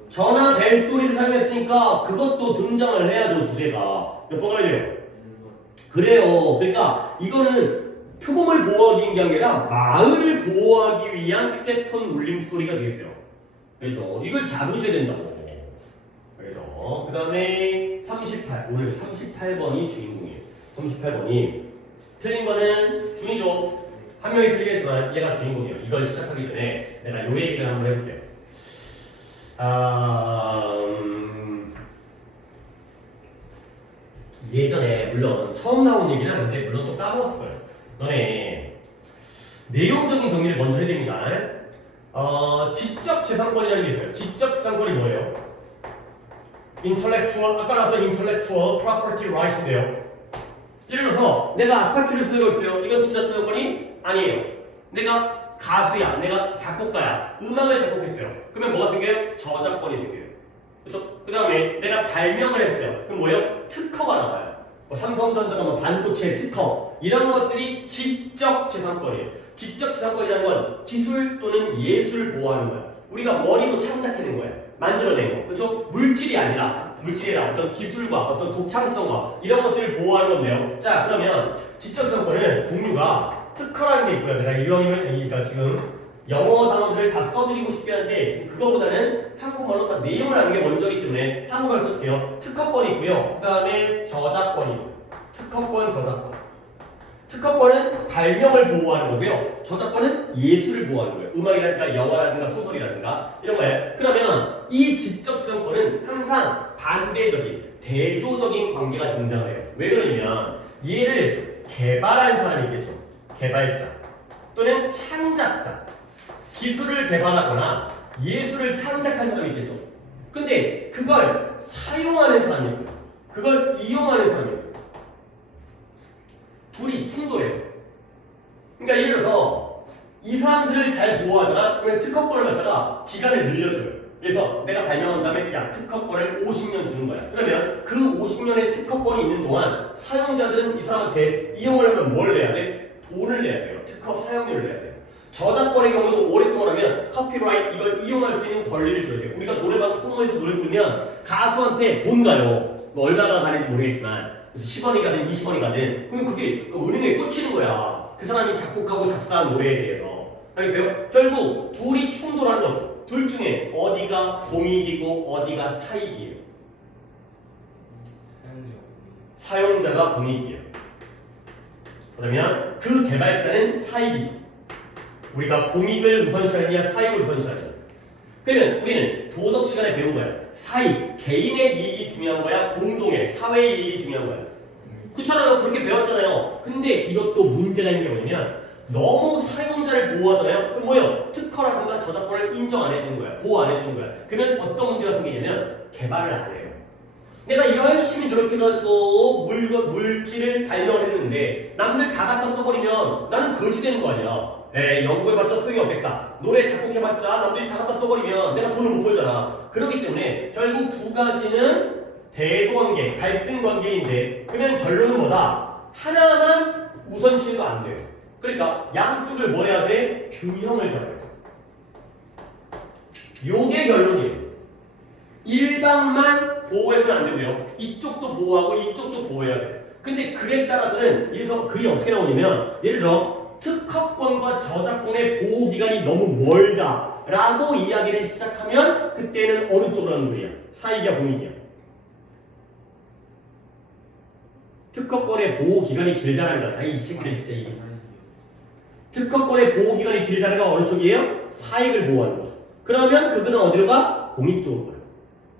전화 벨 소리를 사용했으니까 그것도 등장을 해야죠, 주제가. 몇 번 가야 돼요? 그래요. 그러니까 이거는 표범을 보호하기 위한 게 아니라 마을을 보호하기 위한 휴대폰 울림 소리가 되겠어요. 그죠? 이걸 잡으셔야 된다고. 그죠? 그 다음에 38. 오늘 38번이 주인공이에요. 38번이 틀린 거는 준이죠. 한 명이 틀리겠지만 얘가 주인공이에요. 이걸 시작하기 전에 내가 요 얘기를 한번 해볼게요. 예전에 물론 처음 나온 얘기는 아닌데 물론 또 까먹었을 거예요. 너네 내용적인 정리를 먼저 해야 됩니다. 지적 재산권이라는 게 있어요. 지적 재산권이 뭐예요? intellectual, 아까 나왔던 intellectual property right인데요. 예를 들어서 내가 아파트를 쓰고 있어요. 이건 지적 재산권이 아니에요. 내가 가수야, 내가 작곡가야, 음악을 작곡했어요. 그러면 뭐가 생겨요? 저작권이 생겨요. 그렇죠? 그 다음에 내가 발명을 했어요. 그럼 뭐예요? 특허가 나와요. 뭐 삼성전자가 뭐 반도체 특허 이런 것들이 지적 재산권이에요. 지적 재산권이라는 건 기술 또는 예술을 보호하는 거야. 우리가 머리로 창작해낸 거야. 만들어낸 거. 그렇죠? 물질이 아니라 어떤 기술과 어떤 독창성과 이런 것들을 보호하는 건데요. 자, 그러면 지적 재산권은 종류가 특허라는 게 있고요. 내가 이왕이면 되니까 지금 영어 단어들을 다 써드리고 싶긴 한데 지금 그거보다는 한국말로 다 내용을 아는 게 먼저이기 때문에 한국말 써줄게요. 특허권이 있고요. 그 다음에 저작권이 있어요. 특허권, 저작권. 특허권은 발명을 보호하는 거고요. 저작권은 예술을 보호하는 거예요. 음악이라든가 영화라든가 소설이라든가 이런 거예요. 그러면 이 지적 재산권은 항상 반대적인 대조적인 관계가 등장을 해요. 왜 그러냐면 얘를 개발한 사람이 있겠죠. 개발자 또는 창작자, 기술을 개발하거나 예술을 창작한 사람이 있겠죠. 근데 그걸 사용하는 사람이 있어요. 그걸 이용하는 사람이 있어요. 둘이 충돌해요. 그러니까 예를 들어서 이 사람들을 잘 보호하잖아. 그러면 특허권을 갖다가 기간을 늘려줘요. 그래서 내가 발명한 다음에 야 특허권을 50년 주는 거야. 그러면 그 50년의 특허권이 있는 동안 사용자들은 이 사람한테 이용을 하면 뭘 내야 돼? 돈을 내야 돼요. 특허 사용료를 내야 돼요. 저작권의 경우도 오랫동안 하면 커피라이트 이걸 이용할 수 있는 권리를 줘야 돼요. 우리가 노래방 코너에서 노래 부르면 가수한테 돈 가요. 뭐 얼마가 가는지 모르겠지만 10원이 가든 20원이 가든 그럼 그게 그 은행에 꽂히는 거야. 그 사람이 작곡하고 작사한 노래에 대해서. 알겠어요? 결국 둘이 충돌하는 거죠. 둘 중에 어디가 공익이고 어디가 사익이에요? 사용자가 공익이에요. 그러면 그 개발자는 사익이죠. 우리가 공익을 우선시하느냐 사익을 우선시하느냐. 그러면 우리는 도덕 시간에 배운 거야. 사익, 개인의 이익이 중요한 거야? 공동의, 사회의 이익이 중요한 거야? 그렇잖아요. 그렇게 배웠잖아요. 근데 이것도 문제가 있는 게 뭐냐면 너무 사용자를 보호하잖아요. 그럼 뭐예요? 특허라든가 저작권을 인정 안 해주는 거야. 보호 안 해주는 거야. 그러면 어떤 문제가 생기냐면 개발을 안 해요. 내가 열심히 노력해가지고 물질을 발명했는데 남들 다 갖다 써버리면 나는 거지 되는 거 아니야. 에이, 연구해봤자 소용이 없겠다. 노래 작곡해봤자 남들이 다 갖다 써버리면 내가 돈을 못 벌잖아. 그렇기 때문에 결국 두 가지는 대조관계, 갈등 관계인데 그러면 결론은 뭐다? 하나만 우선시해도 안 돼요. 그러니까 양쪽을 뭐 해야 돼? 균형을 잡아야 돼. 요게 결론이에요. 일방만 보호해서는 안 되고요. 이쪽도 보호하고 이쪽도 보호해야 돼요. 근데 글에 따라서는 여기서 글이 어떻게 나오냐면 예를 들어 특허권과 저작권의 보호기간이 너무 멀다 라고 이야기를 시작하면 그때는 어느 쪽으로 하는 거야? 사익이야 공익이야? 특허권의 보호기간이 길다는 건 아이 시끄러 진짜 이게 특허권의 보호기간이 길다는 건 어느 쪽이에요? 사익을 보호하는 거죠. 그러면 그거는 어디로 가? 공익 쪽으로 가요.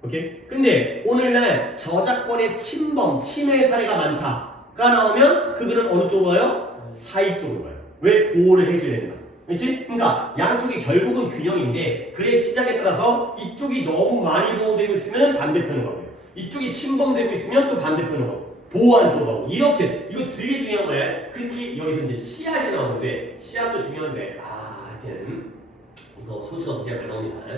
오케이? 근데 오늘날 저작권의 침범, 침해 사례가 많다가 나오면 그거는 어느 쪽으로 가요? 사익 쪽으로 가요. 왜? 보호를 해줘야 된다. 그렇지? 그러니까 양쪽이 결국은 균형인데 글의 시작에 따라서 이쪽이 너무 많이 보호되고 있으면 반대편으로 가고요. 이쪽이 침범되고 있으면 또 반대편으로 가고 보호한 쪽으로 가고 이렇게 이거 되게 중요한 거예요. 특히 여기서 이제 씨앗이 나오는데 씨앗도 중요한데 하여튼 이거 소지가 문제가 많이 나옵니다.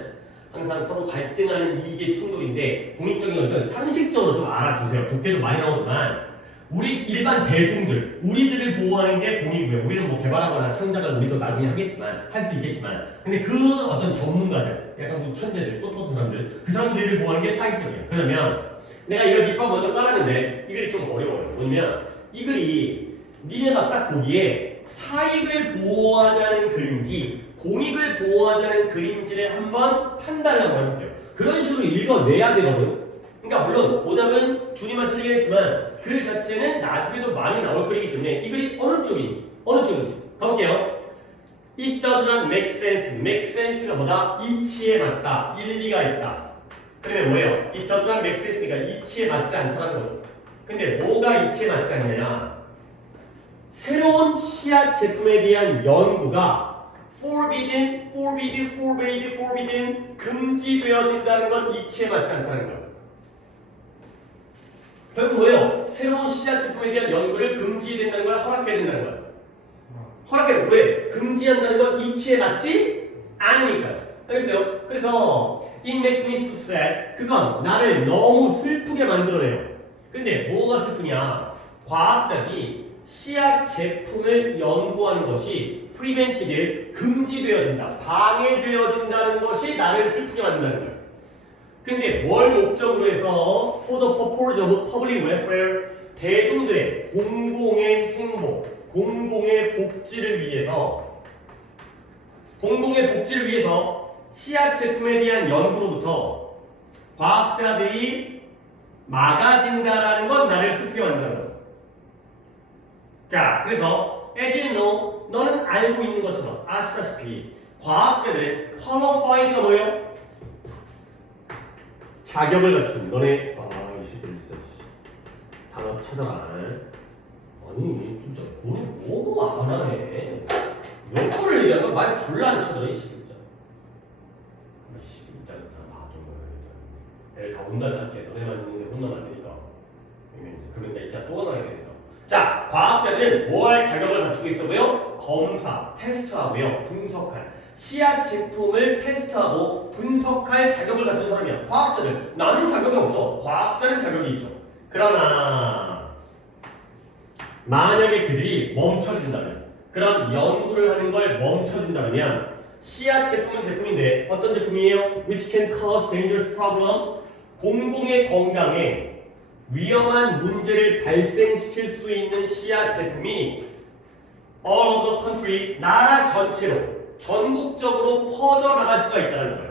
항상 서로 갈등하는 이익의 충돌인데 공익적인 건 상식적으로 좀 알아두세요. 독해도 많이 나오지만 우리 일반 대중들, 우리들을 보호하는 게 공익이고요. 우리는 뭐 개발하거나 창작을 우리도 나중에 하겠지만 할 수 있겠지만 근데 그 어떤 전문가들, 약간 그 천재들, 똑똑한 사람들 그 사람들을 보호하는 게 사익적이에요. 그러면 내가 이걸 밑밥 먼저 깔았는데 이 글이 좀 어려워요. 뭐냐면 이 글이 니네가 딱 보기에 사익을 보호하자는 글인지 공익을 보호하자는 글인지를 한번 판단을 한번 해볼게요. 그런 식으로 읽어내야 되거든. 그러니까 물론 오답은 주님만 틀리긴 했지만 글 자체는 나중에도 많이 나올 글이기 때문에 이 글이 어느 쪽인지 가볼게요. It does not make sense. make sense가 뭐다? 이치에 맞다. 일리가 있다. 그러면 뭐예요? It does not make sense니까 이치에 맞지 않다는 거죠. 근데 뭐가 이치에 맞지 않느냐? 새로운 씨앗 제품에 대한 연구가 forbidden 금지되어진다는 건 이치에 맞지 않다는 거예요. 결국 뭐예요? 새로운 씨앗 제품에 대한 연구를 금지된다는 걸 허락해야 된다는 거예요. 허락해야 돼. 왜? 금지한다는 건 이치에 맞지 않으니까요. 알겠어요? 그래서 it makes me so sad. 그건 나를 너무 슬프게 만들어내요. 근데 뭐가 슬프냐? 과학자들이 씨앗 제품을 연구하는 것이 prevented, 금지되어진다, 방해되어진다는 것이 나를 슬프게 만든다는 거예요. 근데 뭘 목적으로 해서 for the purpose of public welfare, 대중들의 공공의 행복, 공공의 복지를 위해서 씨앗 제품에 대한 연구로부터 과학자들이 막아진다라는 건 나를 슬프게 만든다는 거죠. 자, 그래서 as you know, 너는 알고 있는 것처럼 아시다시피 과학자들은 qualified가 뭐예요? 자격을 갖춘 너네 이 새끼 진짜 단어 찾아라. 아니 진짜 너네 너무 안 하네. 영어를 얘기하는 건 말 졸라 안 쳐들어 이 새끼 진짜. 일단 봐도 애를 다 혼나게 너네만 있는데 혼나면 안 되니까. 그러면 나 일단 또 혼나야 되니까. 자, 과학자들은 뭐 할 자격을 갖추고 있어고요? 검사, 테스트하고요, 분석할. 씨앗 제품을 테스트하고 분석할 자격을 갖춘 사람이야. 과학자들. 나는 자격이 없어. 과학자는 자격이 있죠. 그러나 만약에 그들이 멈춰준다면, 그럼 연구를 하는 걸 멈춰준다면 씨앗 제품은 제품인데 어떤 제품이에요? Which can cause dangerous problem. 공공의 건강에 위험한 문제를 발생시킬 수 있는 씨앗 제품이 all over the country, 나라 전체로 전국적으로 퍼져나갈 수가 있다는 거예요.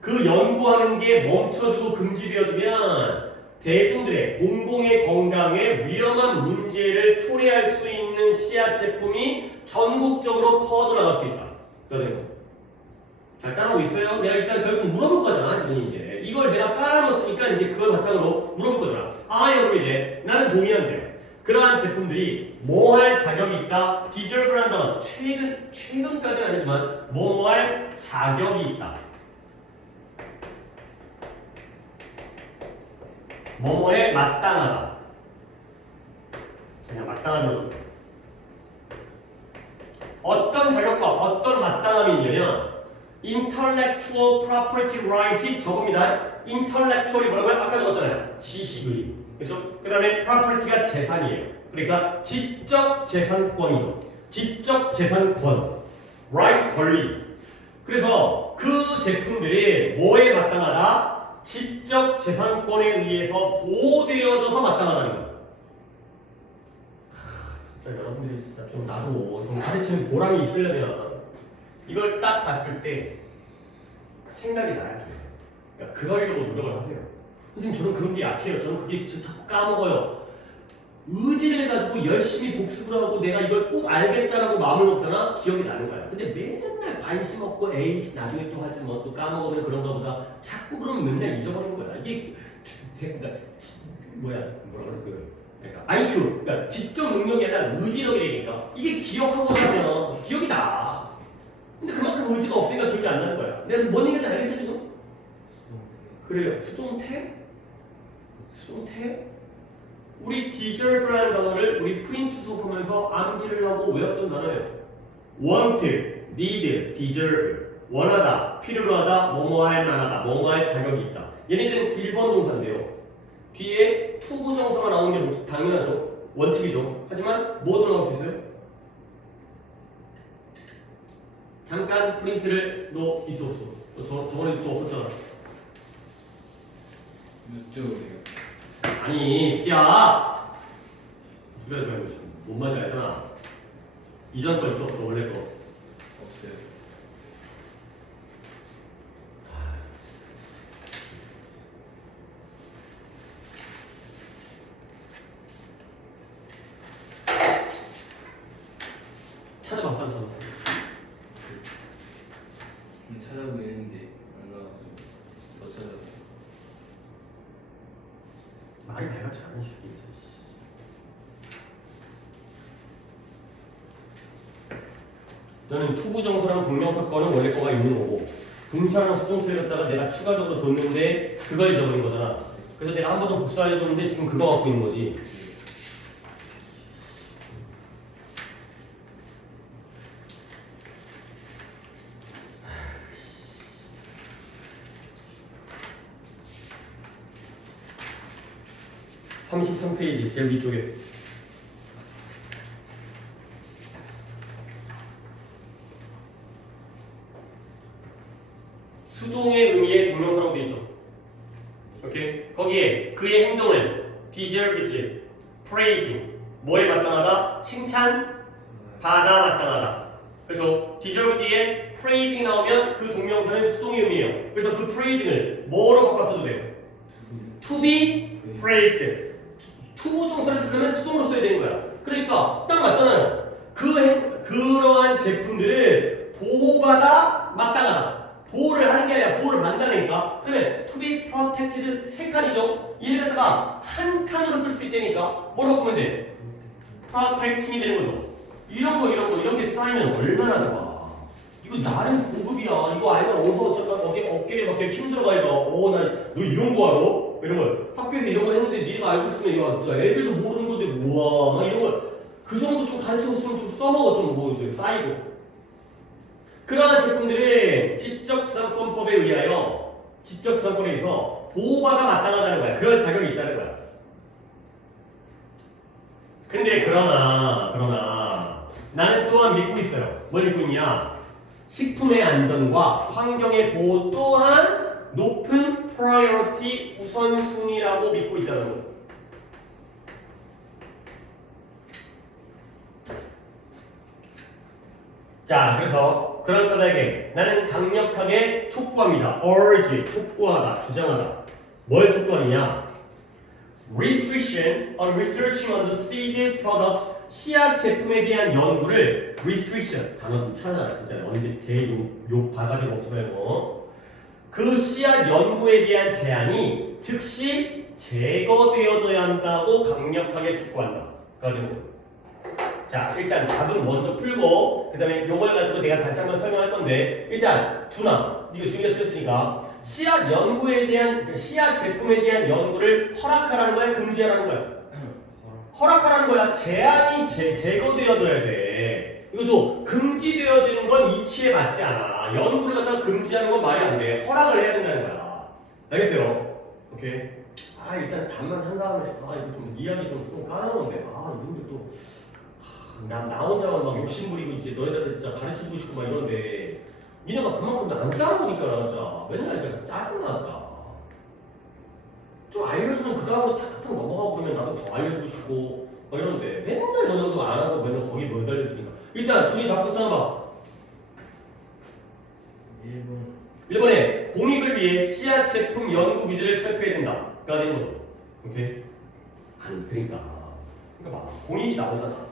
그 연구하는 게 멈춰지고 금지되어지면 대중들의 공공의 건강에 위험한 문제를 초래할 수 있는 씨앗 제품이 전국적으로 퍼져나갈 수 있다. 잘 따라오고 있어요? 내가 일단 결국 물어볼 거잖아, 지금 이제. 이걸 내가 깔아놓았으니까 이제 그걸 바탕으로 물어볼 거잖아. 아, 여러분이 돼. 나는 동의한대요. 그러한 제품들이 뭐 할 자격이 있다? deserve라는 단어. 최근까지는 아니지만 뭐 할 자격이 있다. 뭐뭐에 마땅하다. 그냥 마땅한 거. 어떤 자격과 어떤 마땅함이 있냐면 intellectual property rights이 저겁니다. intellectual이 뭐라고요? 아까 적었잖아요. 지식의. 그렇죠? 그 다음에 property가 재산이에요. 그러니까 지적 재산권이죠. 지적 재산권. right 권리. 그래서 그 제품들이 뭐에 마땅하다? 지적 재산권에 의해서 보호되어져서 마땅하다는 거예요. 진짜 여러분들이 진짜 좀 나도 좀 가르치는 보람이 있으려면 이걸 딱 봤을 때 생각이 나야 돼요. 그러니까 그러려고 노력을 하세요. 선생님 저는 그런 게 약해요. 저는 그게 자꾸 까먹어요. 의지를 가지고 열심히 복습을 하고 내가 이걸 꼭 알겠다라고 마음을 먹잖아. 기억이 나는 거야. 근데 맨날 관심 없고 에이씨 나중에 또 하지 뭐 또 까먹으면 그런가 보다. 자꾸 그러면 맨날 잊어버리는 거야. 이게 그러니까 뭐라 그래 그러니까 IQ, 그러니까 지적 능력이 아니라 의지력이라니까. 이게 기억하고자 하면 기억이 나. 근데 그만큼 의지가 없으니까 기억이 안 나는 거야. 내가 지금 뭔 얘기인지 알겠어 지금? 그래요. 수동태? 우리 deserve라는 단어를 우리 프린트 수업하면서 암기를 하고 외웠던 단어예요. want, need, deserve. 원하다, 필요로 하다, 뭐뭐 할 만하다, 뭐뭐 할 자격이 있다. 얘네들은 1번 동사인데요. 뒤에 to 부정사가 나오는 게 당연하죠. 원칙이죠. 하지만 뭐도 나올 수 있어요? 잠깐 프린트를 너 있어 없어? 저번에 또 없었잖아. 몇 쪽이에요? 아니 야 소리 하지 말고 뭔 말인지 알잖아. 이전 거 있어 없어? 원래 거 없어요. 찾아봤어 안 찾아봤어? 좀 찾아보긴 했는데 안 나와가지고 더 찾아봐요. 말이 밝았지 않은 새끼. 저는 투부정사랑 동명사과는 원래 거가 있는 거고 동사랑 수동태를 갖다가 내가 추가적으로 줬는데 그걸 잊어버린 거잖아. 그래서 내가 한 번 더 복사해줬는데 지금 그거 갖고 있는 거지. 33페이지 제일 위쪽에 수동의 의미의 동명사라고 되어 있죠. 오케이? 거기에 그의 행동을 deserves, praise, 뭐에 마땅하다? 칭찬, 받아 마땅하다. 그렇죠? deserve 뒤에 praising 나오면 그 동명사는 수동의 의미예요. 그래서 그 praising을 뭐로 바꿔 써도 돼요? to be praised. 투부정사를 쓰려면 수동으로 써야 되는 거야. 그러니까 딱 맞잖아요. 그러한 제품들을 보호받아 마땅하다. 보호를 하는 게 아니라 보호를 받는다니까. 그러면 to be protected 세 칸이죠. 얘를 갖다가 한 칸으로 쓸 수 있다니까. 뭘 바꾸면 돼? protecting이 되는 거죠. 이런 게 쌓이면 얼마나 좋아. 이거 나름 고급이야. 이거 알면 어디서 어쩌다 어깨에 막 힘들어가 이거. 나 너 이런 거 알아? 이런 걸 학교에서 이런 거 했는데 니가 알고 있으면 야 애들도 모르는 건데 우와 막 이런 걸 그 정도 좀 가르쳐 줬으면 좀 써먹어 좀 뭐 이제 쌓이고. 그러한 제품들은 지적재산권법에 의하여 지적재산권에 의해서 보호받아 마땅하다는 거야. 그런 자격이 있다는 거야. 근데 그러나 나는 또한 믿고 있어요. 뭘 믿고 있냐? 식품의 안전과 환경의 보호 또한 높은 priority 우선순위라고 믿고 있다는 거죠. 자, 그래서 그런 까닭에 나는 강력하게 촉구합니다. urge, 촉구하다, 주장하다. 뭘 촉구하느냐? restriction on researching on the seed products, 씨앗 제품에 대한 연구를 restriction, 단어 좀 찾아라 진짜. 언제 개욕 바가지 먹지 말고. 그 씨앗 연구에 대한 제한이 즉시 제거되어져야 한다고 강력하게 촉구한다. 자, 일단 답은 먼저 풀고 그 다음에 요걸 가지고 내가 다시 한번 설명할 건데, 일단 준아, 이거 준이가 틀렸으니까 씨앗 연구에 대한, 그러니까 씨앗 제품에 대한 연구를 허락하라는 거야, 금지하라는 거야? 허락하라는 거야. 제한이 제거되어져야 돼. 이거 좀 금지되어지는 건 이치에 맞지 않아. 연구를 갖다가 금지하는 건 말이 안 돼. 허락을 해야 된다는 거야. 알겠어요? 오케이. 아, 일단 답만 한 다음에 이거 좀 이야기 좀 까다로운데 이분들 또 나 혼자만 막 욕심부리고 이제 너희들한테 진짜 가르쳐주고 싶고 막 이러는데 니네가 그만큼 안 따라오니까 진짜 맨날 이렇게 짜증나 진짜. 좀 알려주면 그 다음으로 탁탁탁 넘어가고 그러면 나도 더 알려주고 싶고 막 이러는데 맨날 너네도 안 하고 맨날 거기 매달렸으니까. 일단 준이 답부터 써봐. 1번에 공익을 위해 씨앗 제품 연구 기지를 철폐해야 된다가 된 거죠. 오케이? 아니 그러니까 봐, 공익이 나오잖아.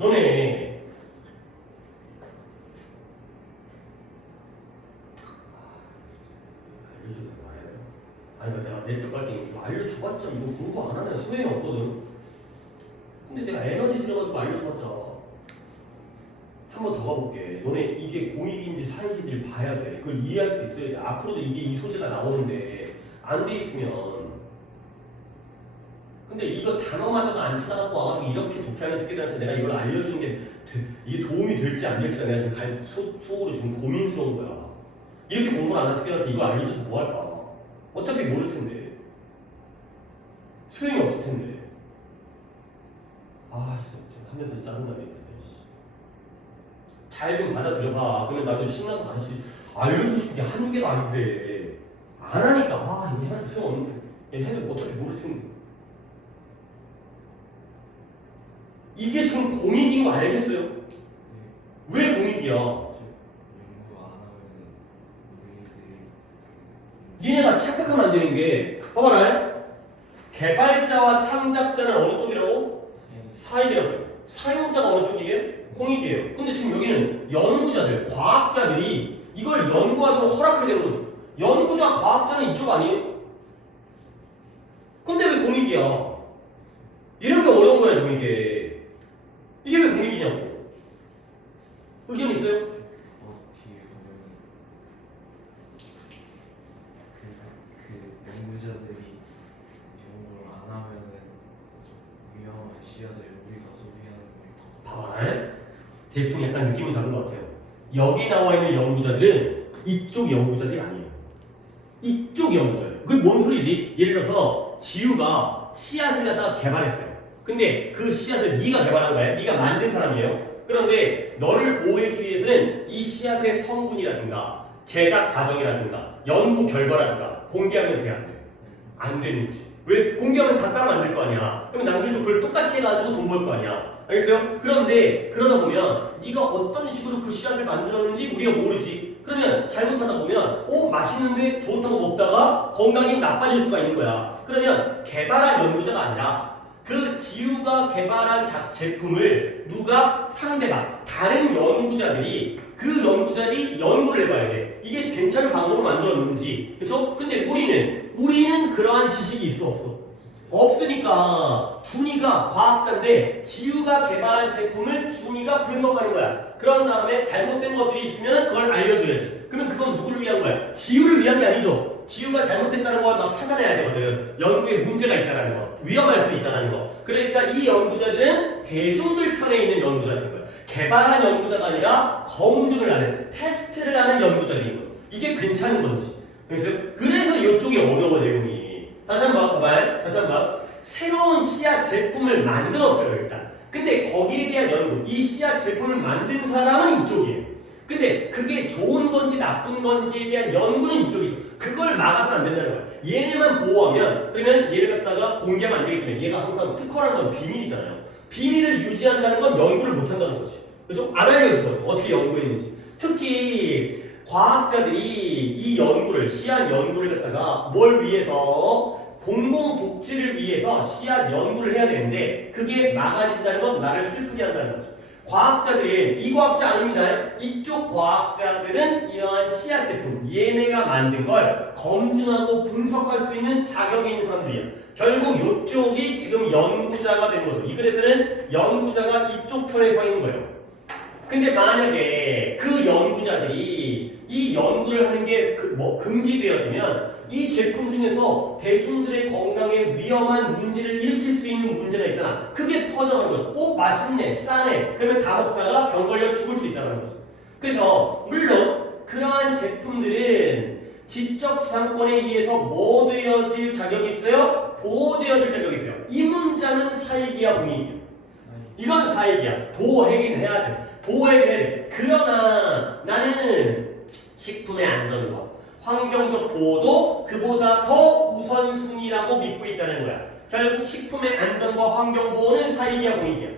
너네 알려주는 거 말해야 돼요? 아니 내가 내적 갈게 알려줘봤자 이거 공부 안 하면 소용이 없거든. 근데 내가 에너지 들여가지고 알려줘봤자 한 번 더 가볼게. 너네 이게 공익인지 사익인지를 봐야 돼. 그걸 이해할 수 있어야 돼. 앞으로도 이게 이 소재가 나오는데 안 돼 있으면. 근데 이거 단어마저도 안 찾아갖고 와가지고 이렇게 독해하는 새끼들한테 내가 이걸 알려주는 게 이게 도움이 될지 안 될지가 내가 지금 속으로 지금 고민스러운 거야. 이렇게 공부를 안 한 새끼들한테 이거 알려줘서 뭐 할까? 어차피 모를 텐데. 소용이 없을 텐데. 아 진짜 하면서 짜증나네. 잘 좀 받아들여봐. 그러면 나도 신나서 다시 알려주고 싶은 게 한두 개가 아닌데 안 하니까 이거 해봐서 소용없는데 해도 어차피 모를 텐데. 이게 지금 공익인 거 알겠어요? 왜 공익이야? 연구 안 하면은 우리들이 니네가 착각하면 안 되는 게 봐봐라. 개발자와 창작자는 어느 쪽이라고? 사익이라고. 사용자가 어느 쪽이에요? 공익이에요. 근데 지금 여기는 연구자들, 과학자들이 이걸 연구하도록 허락해야 되는 거죠. 연구자, 과학자는 이쪽 아니에요? 근데 왜 공익이야? 이런 게 어려운 거야 지금 이게. 이게 왜 공익이냐고. 의견 있어요? 뒤에 보면 그 연구자들이 연구를 안 하면은 위험한 씨앗을 우리가 소비하는 걸 봐봐. 대충 약간 느낌이 잡은 것 같아요. 여기 나와 있는 연구자들은 이쪽 연구자들이 아니에요. 이쪽 연구자들. 그게 뭔 소리지? 예를 들어서 지우가 씨앗을 갖다가 개발했어요. 근데 그 씨앗을 네가 개발한 거야. 네가 만든 사람이에요. 그런데 너를 보호해주기 위해서는 이 씨앗의 성분이라든가 제작 과정이라든가 연구 결과라든가 공개하면 돼야 돼. 안 되는 거지. 왜? 공개하면 다 따라 만들 거 아니야. 그러면 남들도 그걸 똑같이 해가지고 돈 벌 거 아니야. 알겠어요? 그런데 그러다 보면 네가 어떤 식으로 그 씨앗을 만들었는지 우리가 모르지. 그러면 잘못하다 보면 맛있는데 좋다고 먹다가 건강이 나빠질 수가 있는 거야. 그러면 개발한 연구자가 아니라 그 지우가 개발한 제품을 누가 상대가 다른 연구자들이 그 연구자들이 연구를 해봐야 돼. 이게 괜찮은 방법을 만들었는지. 그렇죠? 근데 우리는 그러한 지식이 있어 없어? 없으니까 준이가 과학자인데 지우가 개발한 제품을 준이가 분석하는 거야. 그런 다음에 잘못된 것들이 있으면 그걸 알려줘야지. 그러면 그건 누구를 위한 거야? 지우를 위한 게 아니죠. 지우가 잘못했다는 걸 막 찾아내야 되거든. 연구에 문제가 있다는 거, 위험할 수 있다는 거. 그러니까 이 연구자들은 대중들 편에 있는 연구자인 거야. 개발한 연구자가 아니라 검증을 하는, 테스트를 하는 연구자들인 거죠. 이게 괜찮은 건지. 그래서 이쪽이 어려워 내용이. 다시 한번 봐봐요. 다시 한번. 새로운 씨앗 제품을 만들었어요 일단. 근데 거기에 대한 연구, 이 씨앗 제품을 만든 사람은 이쪽이에요. 근데 그게 좋은 건지 나쁜 건지에 대한 연구는 이쪽이죠. 그걸 막아서는 안 된다는 거야. 얘네만 보호하면, 그러면 얘를 갖다가 공개하면 안 되기 때문에 얘가 항상 특허라는 건 비밀이잖아요. 비밀을 유지한다는 건 연구를 못 한다는 거지. 그죠? 안 알려주거든. 어떻게 연구했는지. 특히 과학자들이 이 연구를 씨앗 연구를 갖다가 뭘 위해서 공공복지를 위해서 씨앗 연구를 해야 되는데 그게 막아진다는 건 나를 슬프게 한다는 거지. 과학자들은 이 과학자 아닙니다. 이쪽 과학자들은 이러한 씨앗 제품 얘네가 만든 걸 검증하고 분석할 수 있는 자격이 있는 사람들이야. 결국 이쪽이 지금 연구자가 된 거죠. 이 글에서는 연구자가 이쪽 편에 서 있는 거예요. 근데 만약에 그 연구자들이 이 연구를 하는 게 금지되어지면 이 제품 중에서 대중들의 건강에 위험한 문제를 일으킬 수 있는 문제가 있잖아. 그게 퍼져가는 거죠. 맛있네, 싸네. 그러면 다 먹다가 병 걸려 죽을 수 있다는 거죠. 그래서 물론 그러한 제품들은 지적재산권에 의해서 뭐 되어질 자격이 있어요? 보호되어질 자격이 있어요. 이 문자는 사익이야, 공익이야? 이건 사익이야. 보호하긴 해야 돼. 보호하긴 해야 돼. 그러나 나는 식품의 안전과 환경적 보호도 그보다 더 우선순위라고 믿고 있다는 거야. 결국 식품의 안전과 환경 보호는 사익이야, 공익이야?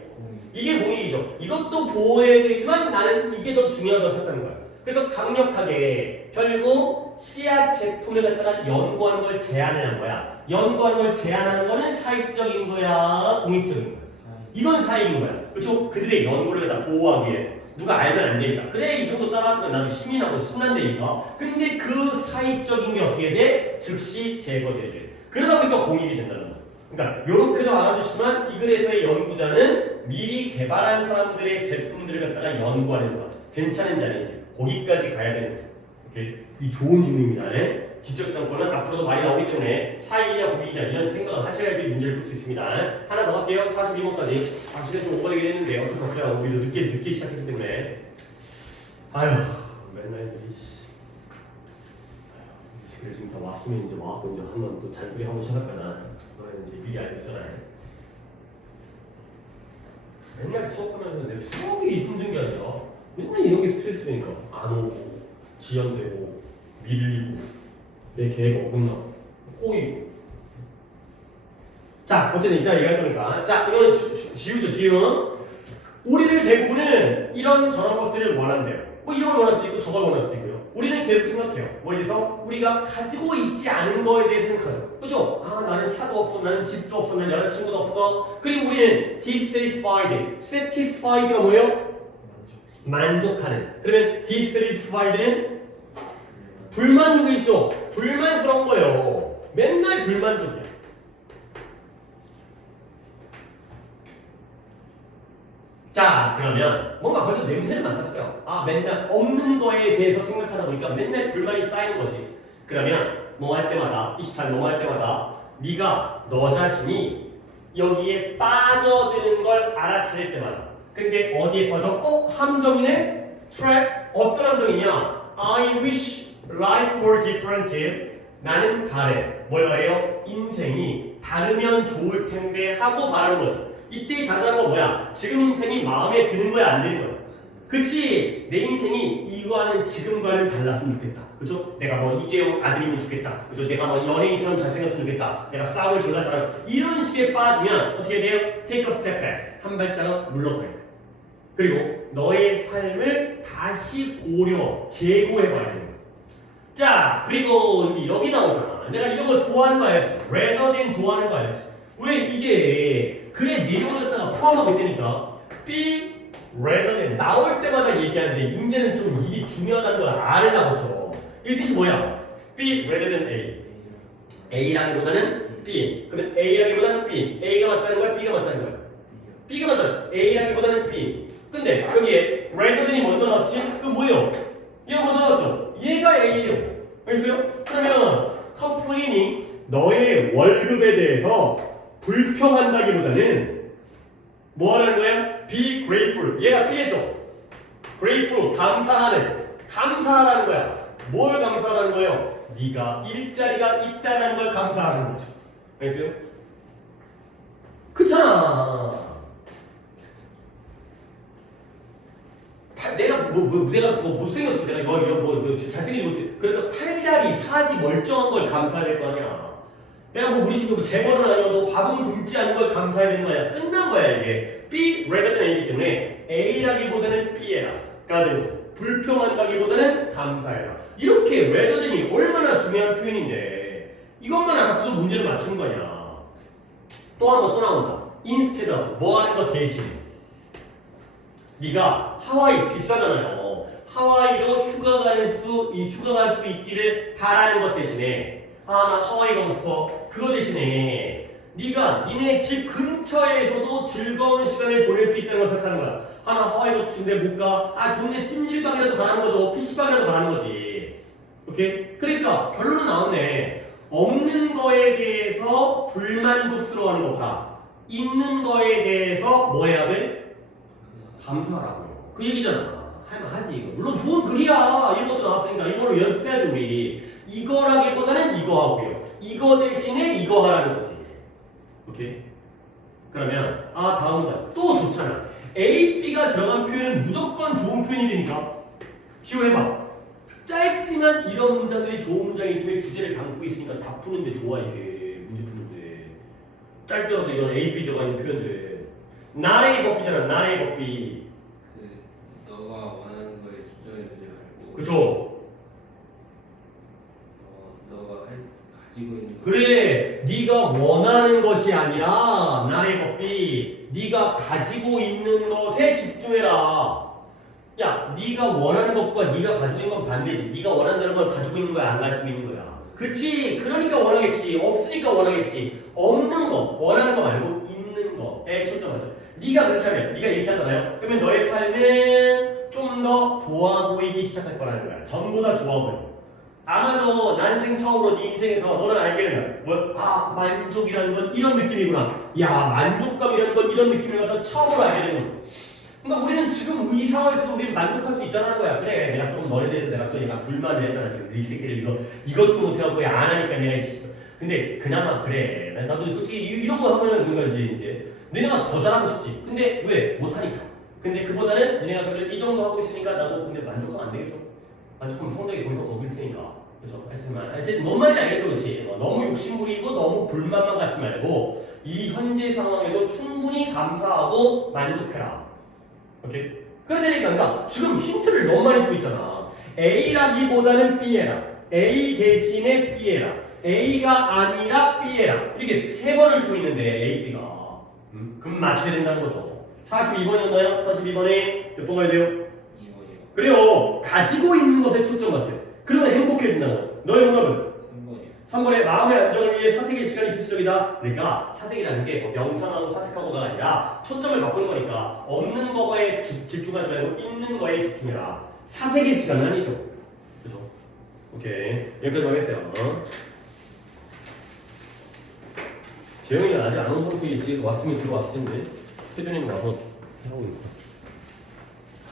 이게 공익이죠. 이것도 보호해야 되지만 나는 이게 더 중요하다고 생각하는 거야. 그래서 강력하게 결국 씨앗 제품을 갖다가 연구하는 걸 제한을 한 거야. 연구하는 걸 제한하는 거는 사익적인 거야, 공익적인 거야? 이건 사익인 거야. 그렇죠? 그들의 연구를 갖다 보호하기 위해서. 누가 알면 안 되니까. 그래, 이 정도 따라주면 나도 힘이 나고 신난다니까. 근데 그 사익적인 게 어떻게 돼? 즉시 제거돼야 돼. 그러다 보니까 공익이 된다는 거죠. 그러니까 요렇게도 알아두시면 이 글에서의 연구자는 미리 개발한 사람들의 제품들을 갖다가 연구하는 사람. 괜찮은지 아닌지 거기까지 가야 되는 거죠. 이렇게 이 좋은 질문입니다. 네? 지적재산권은 앞으로도 많이 나오기 때문에 사익이냐 공익이냐 이런 생각을 하셔야지 문제를 풀 수 있습니다. 하나 더 할게요. 42번까지. 시간 좀 오버되긴 했는데 어쩔 수 없어요. 우리도 늦게 시작했기 때문에. 아휴 맨날 그래 지금 다 왔으면 이제 와갖고 이제 한번 또 잔소리 하고 시작할까나. 그거는 이제 미리 알고 있어라. 맨날 수업하면서 내 수업이 힘든 게 아니라 맨날 이런 게 스트레스 되니까 안 오고 지연되고 밀리고 내 계획 어긋나고 꼬이고. 자 어쨌든 이따 얘기할 거니까. 자 이거는 지우죠. 지우. 우리를 대부분은 이런 저런 것들을 원한대요. 뭐 이런 걸 원할 수도 있고 저걸 원할 수도 있고요. 우리는 계속 생각해요. 뭐에 대해서? 우리가 가지고 있지 않은 거에 대해서 생각하죠. 그죠? 아 나는 차도 없어, 나는 집도 없어, 나는 여자친구도 없어. 그리고 우리는 dissatisfied. satisfied가 뭐예요? 만족하는. 그러면 dissatisfied는 불만족이 있죠. 불만스러운 거예요. 맨날 불만족이야. 자 그러면 뭔가 벌써 냄새를 맡았어요. 아 맨날 없는 거에 대해서 생각하다 보니까 맨날 불만이 쌓이는 거지. 그러면 뭐 할 때마다 28 뭐 할 때마다 네가 너 자신이 여기에 빠져드는 걸 알아차릴 때마다. 근데 어디에 빠져? 함정이네? trap? 어떤 함정이냐? I wish life were different. 나는 바래. 뭘 바래요? 인생이 다르면 좋을 텐데 하고 바라는 거죠. 이때 다르다는 건 뭐야? 지금 인생이 마음에 드는 거야, 안 드는 거야? 그치? 내 인생이 이거와는 지금과는 달랐으면 좋겠다. 그죠? 내가 뭐 이재용 아들이면 좋겠다. 그죠? 내가 뭐 연예인처럼 잘생겼으면 좋겠다. 내가 싸움을 잘할 사람. 이런 식에 빠지면 어떻게 돼요? Take a step back. 한 발자국 물러서야 돼. 그리고 너의 삶을 다시 재고해봐야 되는 거야. 자, 그리고 이제 여기 나오잖아. 내가 이런 거 좋아하는 거 알지? rather than 좋아하는 거 알지? 왜 이게 글의 내용을 갖다가 포함하고 있다니까. be rather than 나올 때마다 얘기하는데 이제는 좀 이게 중요하다는 걸 알라고 줘. 이 뜻이 뭐야? be rather than A. A라기보다는 B. 그러면 A라기보다는 B. A가 맞다는 거야? B가 맞다는 거야? B가 맞다는 거야. A라기보다는 B. 근데 여기에 rather than이 먼저 나왔지? 그럼 뭐예요? 얘가 먼저 나왔죠? 얘가 A예요. 알겠어요? 그러면 complaining 너의 월급에 대해서 불평한다기보다는 뭐 하는 거야? Be grateful. 얘가 B죠. grateful 감사하라는 거야. 뭘 감사하라는 거예요? 네가 일자리가 있다는 걸 감사하라는 거죠. 알겠어요? 그렇잖아. 내가 내가 못생겼어. 내가 이거 잘생기지 못해. 그러니까 팔다리 사지 멀쩡한 걸 감사해야 될 거 아니야. 내가 우리 집에 재벌은 아니어도 밥은 굶지 않는 걸 감사해야 되는 거야. 끝난 거야 이게. B rather than A이기 때문에 A라기보다는 B에 나왔어. 그러니까 불평한다기보다는 감사해라. 이렇게 ratherden이 얼마나 중요한 표현인데 이것만 알았어도 문제를 맞추는 거 아니야. 또 한 번 또 나온다. instead of 뭐 하는 것 대신 네가 하와이 비싸잖아요. 하와이로 휴가 갈 수 있기를 바라는 것 대신에 나 하와이 가고 싶어. 그거 대신에 네가 니네 집 근처에서도 즐거운 시간을 보낼 수 있다는 걸 생각하는 거야. 나 하와이 가고 싶은데 못 가. 동네 찜질방이라도 가라는 거죠. PC방이라도 가라는 거지. 오케이? 그러니까 결론은 나왔네. 없는 거에 대해서 불만족스러워하는 것보다 있는 거에 대해서 뭐 해야 돼? 감사하라고. 그 얘기잖아. 할만하지 이거. 물론 좋은 글이야. 이런 것도 나왔으니까 이걸로 연습해야지 우리. 이거라기보다는 이거 하고요. 이거 대신에 이거 하라는 거지. 오케이? 그러면 다음 문장 또 좋잖아. A, B가 들어간 표현은 무조건 좋은 표현이니까 시호해봐. 짧지만 이런 문장들이 좋은 문장이기 때문에 주제를 담고 있으니까 다 푸는데 좋아 이게. 문제 푸는데 짧더라도 이런 A, B 들어가 있는 표현들 not A, but B잖아. not A, but B. 너가 원하는 거에 집중해 두지 말고 그쵸? 너가 가지고 있는 그래, 네가 원하는 것이 아니라 나의 법비, 네가 가지고 있는 것에 집중해라. 야, 네가 원하는 것과 네가 가지고 있는 건 반대지. 네가 원한다는 건 가지고 있는 거야, 안 가지고 있는 거야. 그치? 그러니까 원하겠지. 없으니까 원하겠지. 없는 거, 원하는 거 말고 있는 거에 초점하자. 네가 그렇게 하면, 네가 이렇게 하잖아요. 그러면 너의 삶은 좀 더 좋아 보이기 시작할 거라는 거야. 전부 다 좋아 보여. 아마도 난생 처음으로 네 인생에서 너는 알게 되면 만족이라는 건 이런 느낌이구나. 야, 만족감이라는 건 이런 느낌을 갖다 처음으로 알게 되는 거죠. 그러니까 우리는 지금 이 상황에서도 우리는 만족할 수 있다는 거야. 그래, 내가 조금 너에 대해서 내가 또 얘가 불만을 했잖아. 지금 이 새끼를 이것도 못해갖고 안 하니까 내가 근데 그나마 그래. 나도 솔직히 이런 거 하면은 그거지 이제 너네가 더 잘하고 싶지. 근데 왜 못하니까. 근데 그보다는 너네가 그래도 이 정도 하고 있으니까 나도 근데 만족하면 안 되겠죠. 만족하면 성적이 거기서 더 길 테니까. 그죠? 하여튼 뭔 말인지 알겠죠, 그렇지? 너무 욕심부리고 너무 불만만 갖지 말고 이 현재 상황에도 충분히 감사하고 만족해라. 오케이? 그러니까 그러니까 지금 힌트를 너무 많이 주고 있잖아. A라기보다는 B해라. A 대신에 B해라. A가 아니라 B해라. 이렇게 세 번을 주고 있는데 A, B가 그럼 맞춰야 된다는 거죠. 42번이었나요? 42번에 몇 번 가야 돼요? 2번이요. 그래요. 가지고 있는 것에 초점 맞춰요. 그러면 행복해진다는 거죠. 너의 응답은? 3번이요. 3번에 마음의 안정을 위해 사색의 시간이 필수적이다. 그러니까 사색이라는 게 뭐 명상하고 사색하고가 아니라 초점을 바꾸는 거니까 없는 거에 집중하지 말고 있는 거에 집중해라. 사색의 시간은 아니죠. 그죠? 오케이. 여기까지 하겠어요. 재영이는 아직 안 온 상태겠지. 왔으면 들어왔을 텐데. 태준이는 와서 하고 있고.